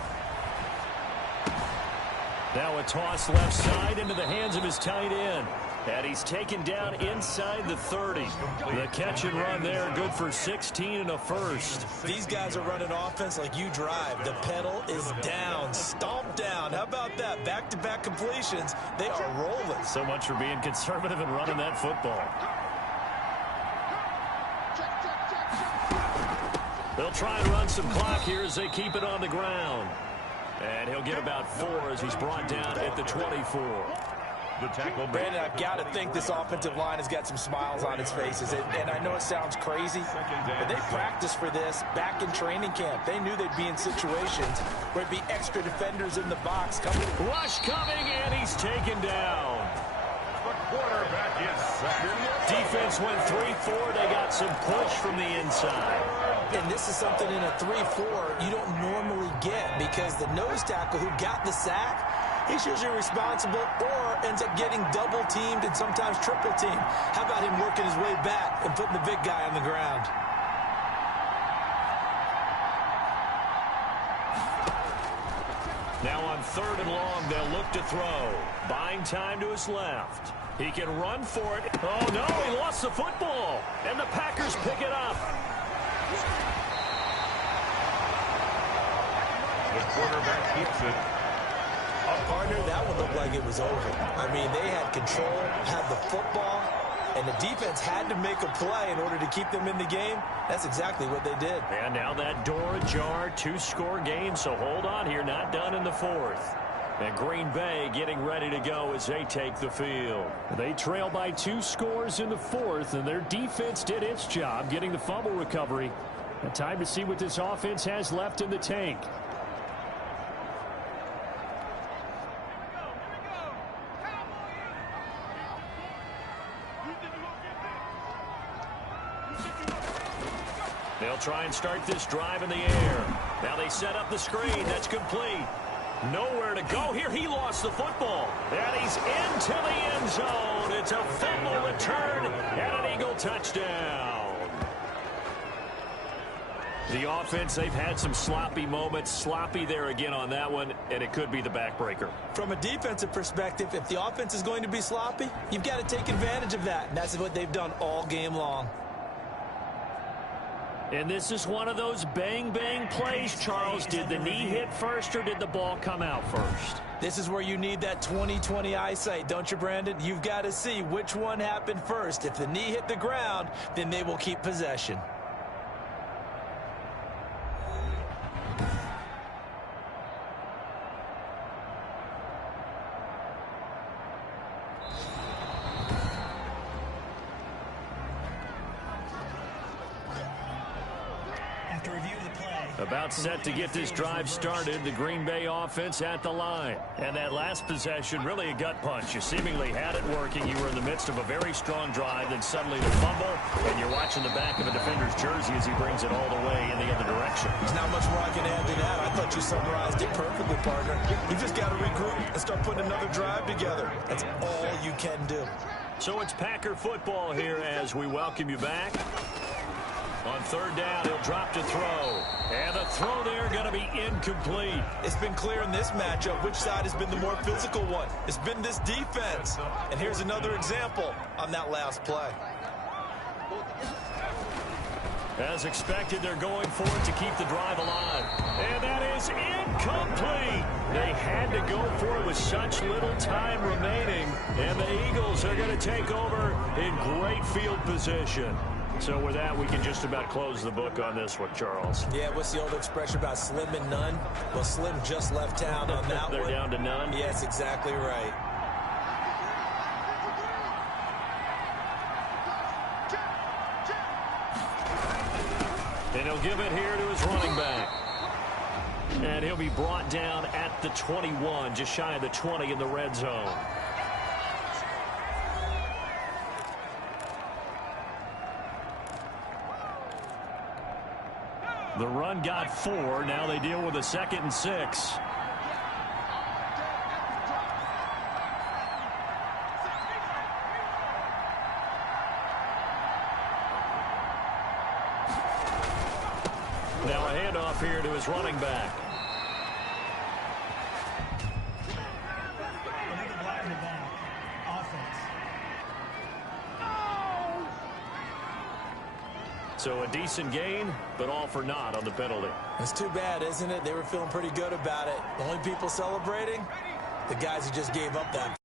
Now a toss left side into the hands of his tight end. And he's taken down inside the 30. The catch and run there, good for 16 and a first. These guys are running offense like you drive. The pedal is down, stomped down. How about that? Back-to-back completions. They are rolling. So much for being conservative and running that football. They'll try and run some clock here as they keep it on the ground. And he'll get about 4 as he's brought down at the 24. The tackle. Brandon, I've got to think this offensive line has got some smiles on its faces. And I know it sounds crazy, but they practiced for this back in training camp. They knew they'd be in situations where there'd be extra defenders in the box coming. Rush coming, and he's taken down. The quarterback is sacked. Defense went 3-4. They got some push from the inside. And this is something in a 3-4 you don't normally get, because the nose tackle who got the sack, he's usually responsible or ends up getting double teamed and sometimes triple teamed. How about him working his way back and putting the big guy on the ground? Now on 3rd and long, they'll look to throw. Buying time to his left. He can run for it. Oh, no, he lost the football. And the Packers pick it up. The quarterback keeps it. Partner, that one looked like it was over. I mean, they had control, had the football, and the defense had to make a play in order to keep them in the game. That's exactly what they did. And now that door ajar, 2-score game, so hold on here, not done in the 4th. And Green Bay getting ready to go as they take the field. They trail by 2 scores in the 4th, and their defense did its job getting the fumble recovery. And time to see what this offense has left in the tank. They'll try and start this drive in the air. Now they set up the screen. That's complete. Nowhere to go here. He lost the football. And he's into the end zone. It's a fumble return and an Eagle touchdown. The offense, they've had some sloppy moments. Sloppy there again on that one, and it could be the backbreaker. From a defensive perspective, if the offense is going to be sloppy, you've got to take advantage of that. And that's what they've done all game long. And this is one of those bang-bang plays, Charles. Did the knee hit first or did the ball come out first? This is where you need that 20/20 eyesight, don't you, Brandon? You've got to see which one happened first. If the knee hit the ground, then they will keep possession. About set to get this drive started, the Green Bay offense at the line. And that last possession, really a gut punch. You seemingly had it working. You were in the midst of a very strong drive, then suddenly the fumble, and you're watching the back of a defender's jersey as he brings it all the way in the other direction. There's not much more I can add to that. I thought you summarized it perfectly, partner. You just got to regroup and start putting another drive together. That's all you can do. So it's Packer football here as we welcome you back. On third down, he'll drop to throw. And the throw there going to be incomplete. It's been clear in this matchup which side has been the more physical one. It's been this defense. And here's another example on that last play. As expected, they're going for it to keep the drive alive. And that is incomplete. They had to go for it with such little time remaining. And the Eagles are going to take over in great field position. So with that, we can just about close the book on this one, Charles. Yeah, what's the old expression about slim and none? Well, Slim just left town on that They're one. down to none? Yes, exactly right. And he'll give it here to his running back. And he'll be brought down at the 21, just shy of the 20 in the red zone. The run got 4. Now they deal with a 2nd and 6. Now a handoff here to his running back. So a decent gain, but all for naught on the penalty. It's too bad, isn't it? They were feeling pretty good about it. The only people celebrating, the guys who just gave up that.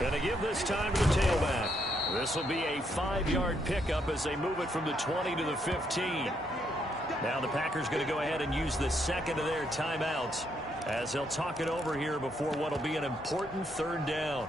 Gonna give this time to the tailback. This will be a 5-yard pickup as they move it from the 20 to the 15. Now the Packers going to go ahead and use the second of their timeouts as they'll talk it over here before what will be an important third down.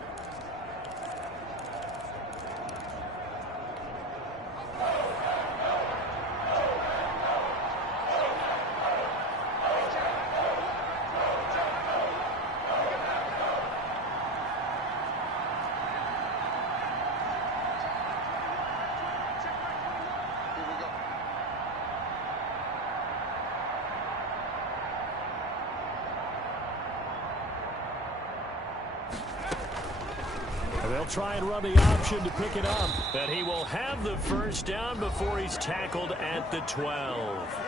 They'll try and run the option to pick it up. And he will have the first down before he's tackled at the 12.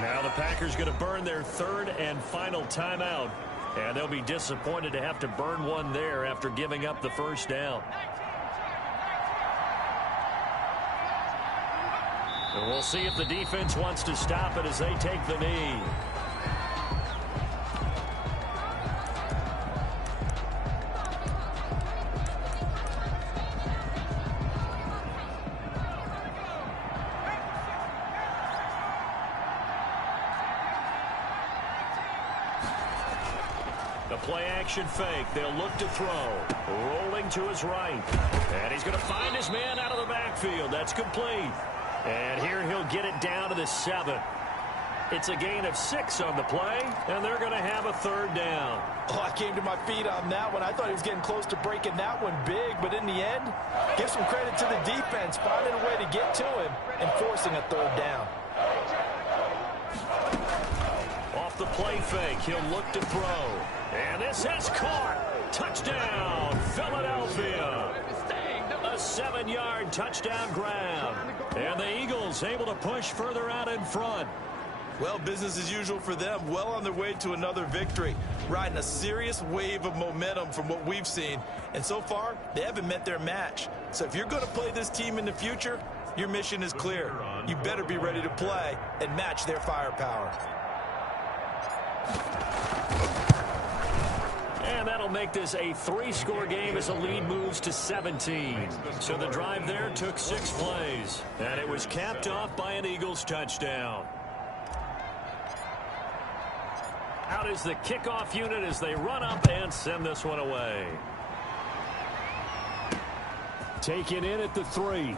Now the Packers going to burn their third and final timeout. And they'll be disappointed to have to burn one there after giving up the first down. And we'll see if the defense wants to stop it as they take the knee. Play-action fake. They'll look to throw. Rolling to his right. And he's going to find his man out of the backfield. That's complete. And here he'll get it down to the 7. It's a gain of 6 on the play, and they're going to have a 3rd down. Oh, I came to my feet on that one. I thought he was getting close to breaking that one big, but in the end, give some credit to the defense, finding a way to get to him and forcing a 3rd down. Off the play fake, he'll look to throw. And this is caught. Touchdown, Philadelphia. A 7-yard touchdown grab. And the Eagles able to push further out in front. Well, business as usual for them. Well on their way to another victory. Riding a serious wave of momentum from what we've seen. And so far, they haven't met their match. So if you're going to play this team in the future, your mission is clear. You better be ready to play and match their firepower. And that'll make this a 3-score game as the lead moves to 17. So the drive there took 6 plays. And it was capped off by an Eagles touchdown. Out is the kickoff unit as they run up and send this one away. Taken in at the 3.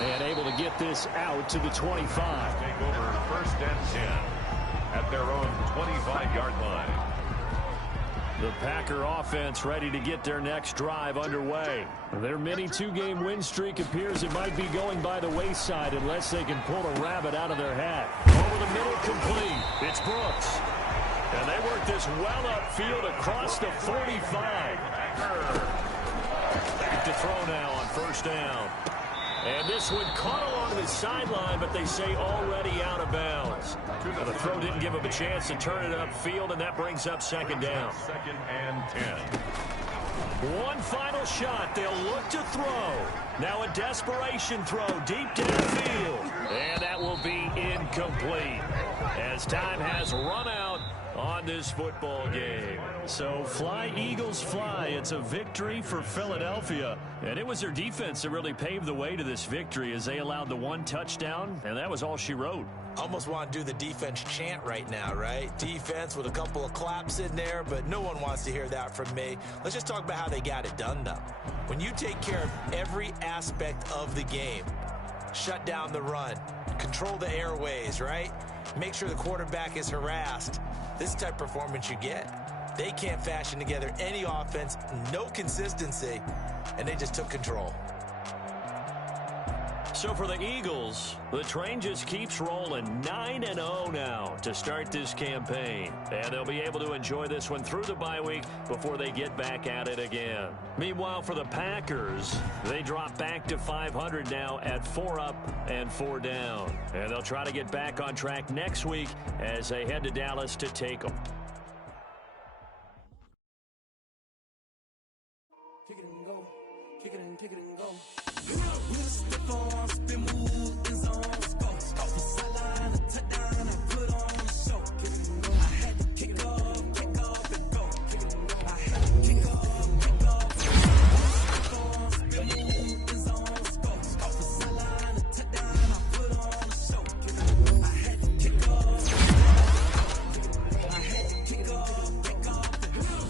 And able to get this out to the 25. Take over 1st and 10 at their own 25-yard line. The Packer offense ready to get their next drive underway. Their mini 2-game win streak appears it might be going by the wayside unless they can pull a rabbit out of their hat. Over the middle, complete. It's Brooks. And they work this well upfield across the 45. Back to throw now on 1st down. And this one caught along the sideline, but they say already out of bounds. The throw didn't give him a chance to turn it upfield, and that brings up 2nd down. 2nd and 10. One final shot. They'll look to throw. Now a desperation throw deep downfield. And that will be incomplete as time has run out on this football game. So fly, Eagles, fly. It's a victory for Philadelphia. And it was their defense that really paved the way to this victory as they allowed the 1 touchdown, and that was all she wrote. Almost want to do the defense chant right now, right? Defense with a couple of claps in there, but no one wants to hear that from me. Let's just talk about how they got it done, though. When you take care of every aspect of the game, shut down the run, control the airways, right? Make sure the quarterback is harassed. This is the type of performance you get. They can't fashion together any offense, no consistency, and they just took control. So for the Eagles, the train just keeps rolling 9-0 now to start this campaign. And they'll be able to enjoy this one through the bye week before they get back at it again. Meanwhile, for the Packers, they drop back to 500 now at 4 up and 4 down. And they'll try to get back on track next week as they head to Dallas to take them. Kick it and go. Kick it and kick it and go. We'll step on, spin, move, in zone, go. Off the sideline, a touchdown, I put on a show. I had to kick off and go. I had to kick off, step on, spin, move, in zone, go. Off the sideline, a touchdown, I put on a show. I had to kick off,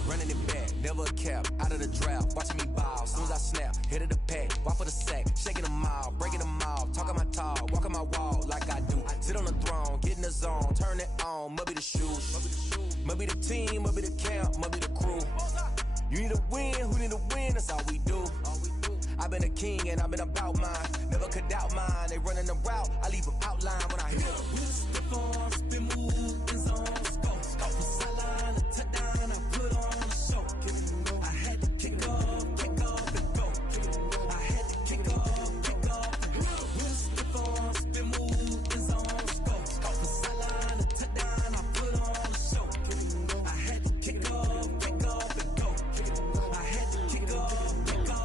running it back, never a cap, out of the draft, watching me ball, soon as I snap, hit of the pack, walk for the sack, shaking them out, breaking them out, talking my talk, walking my wall like I do, sit on the throne, get in the zone, turn it on, must be the shoes, must be the team, must be the camp, must be the crew, you need a win, who need a win, that's all we do, I've been a king and I've been about mine, never could doubt mine, they running the route, I leave them outline when I hit them. we'll step on, spin, move, in zone, go. Off the sideline, a touchdown, I put on a show. I had to kick off and go. I had to kick off and go. We'll step on, spin, move, in zone, go. Off the sideline, a touchdown, I put on a show. I had to kick off and go. I had to kick off and go.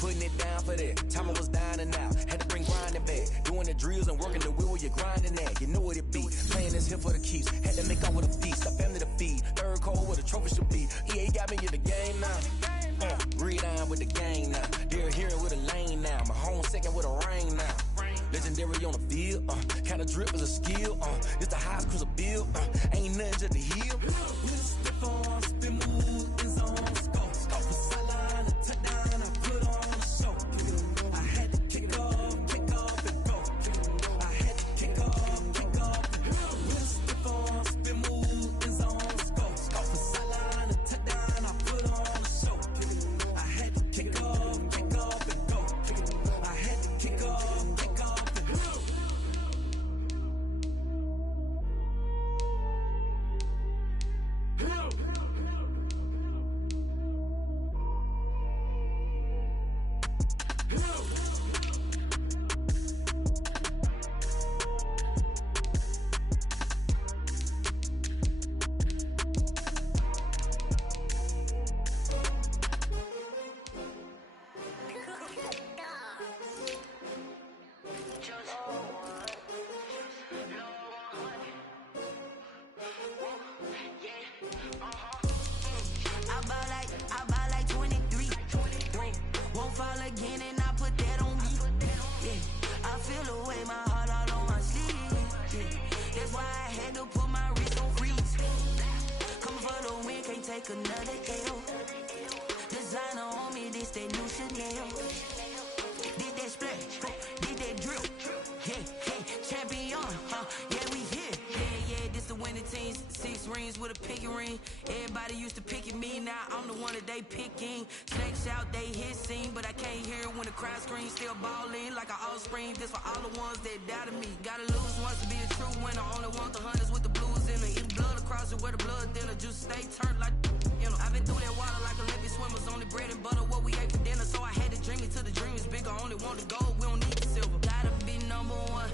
Putting it down for that. Time I was down and out. Had to bring grinding back. Doing the drills and working the wheel where you're grinding at. You know what it be. Playing this here for the keeps. Had to make out with a feast. A family to feed. Third cold where the trophy should be. EA got me in the game now. Read on with the game now. They're hearing with a lane now. My home second with a rain now. Legendary on the field. Kind of drip is a skill. It's the highest cruiser bill. Ain't nothing to the hill. We'll step on, spin, move, in zone, go. Off the sideline, a touchdown, I put on a show. I had to kick off and go. I had to kick off and go. had to put my wrist on freeze. Come for the win, can't take another L. Designer on me, this that new Chanel. Did that split, did that drill. Yeah, champion, yeah, we here. Yeah, this the winning team. 6 rings with a pinky ring. Everybody used to picking me, now I'm the one that they picking. Snakes out, they hit scene, but I can't hear when the crowd screams. Still ballin' like an offspring. This for all the ones that doubted me. Gotta lose once to be a true winner. Only want the hunters with the blues in it. Eat blood across it where the blood thinner. Just stay turned like, you know. I've been through that water like Olympic swimmers. Only bread and butter, what we ate for dinner. So I had to dream it till the dream is bigger. Only want the gold, we don't need the silver. Gotta be number one.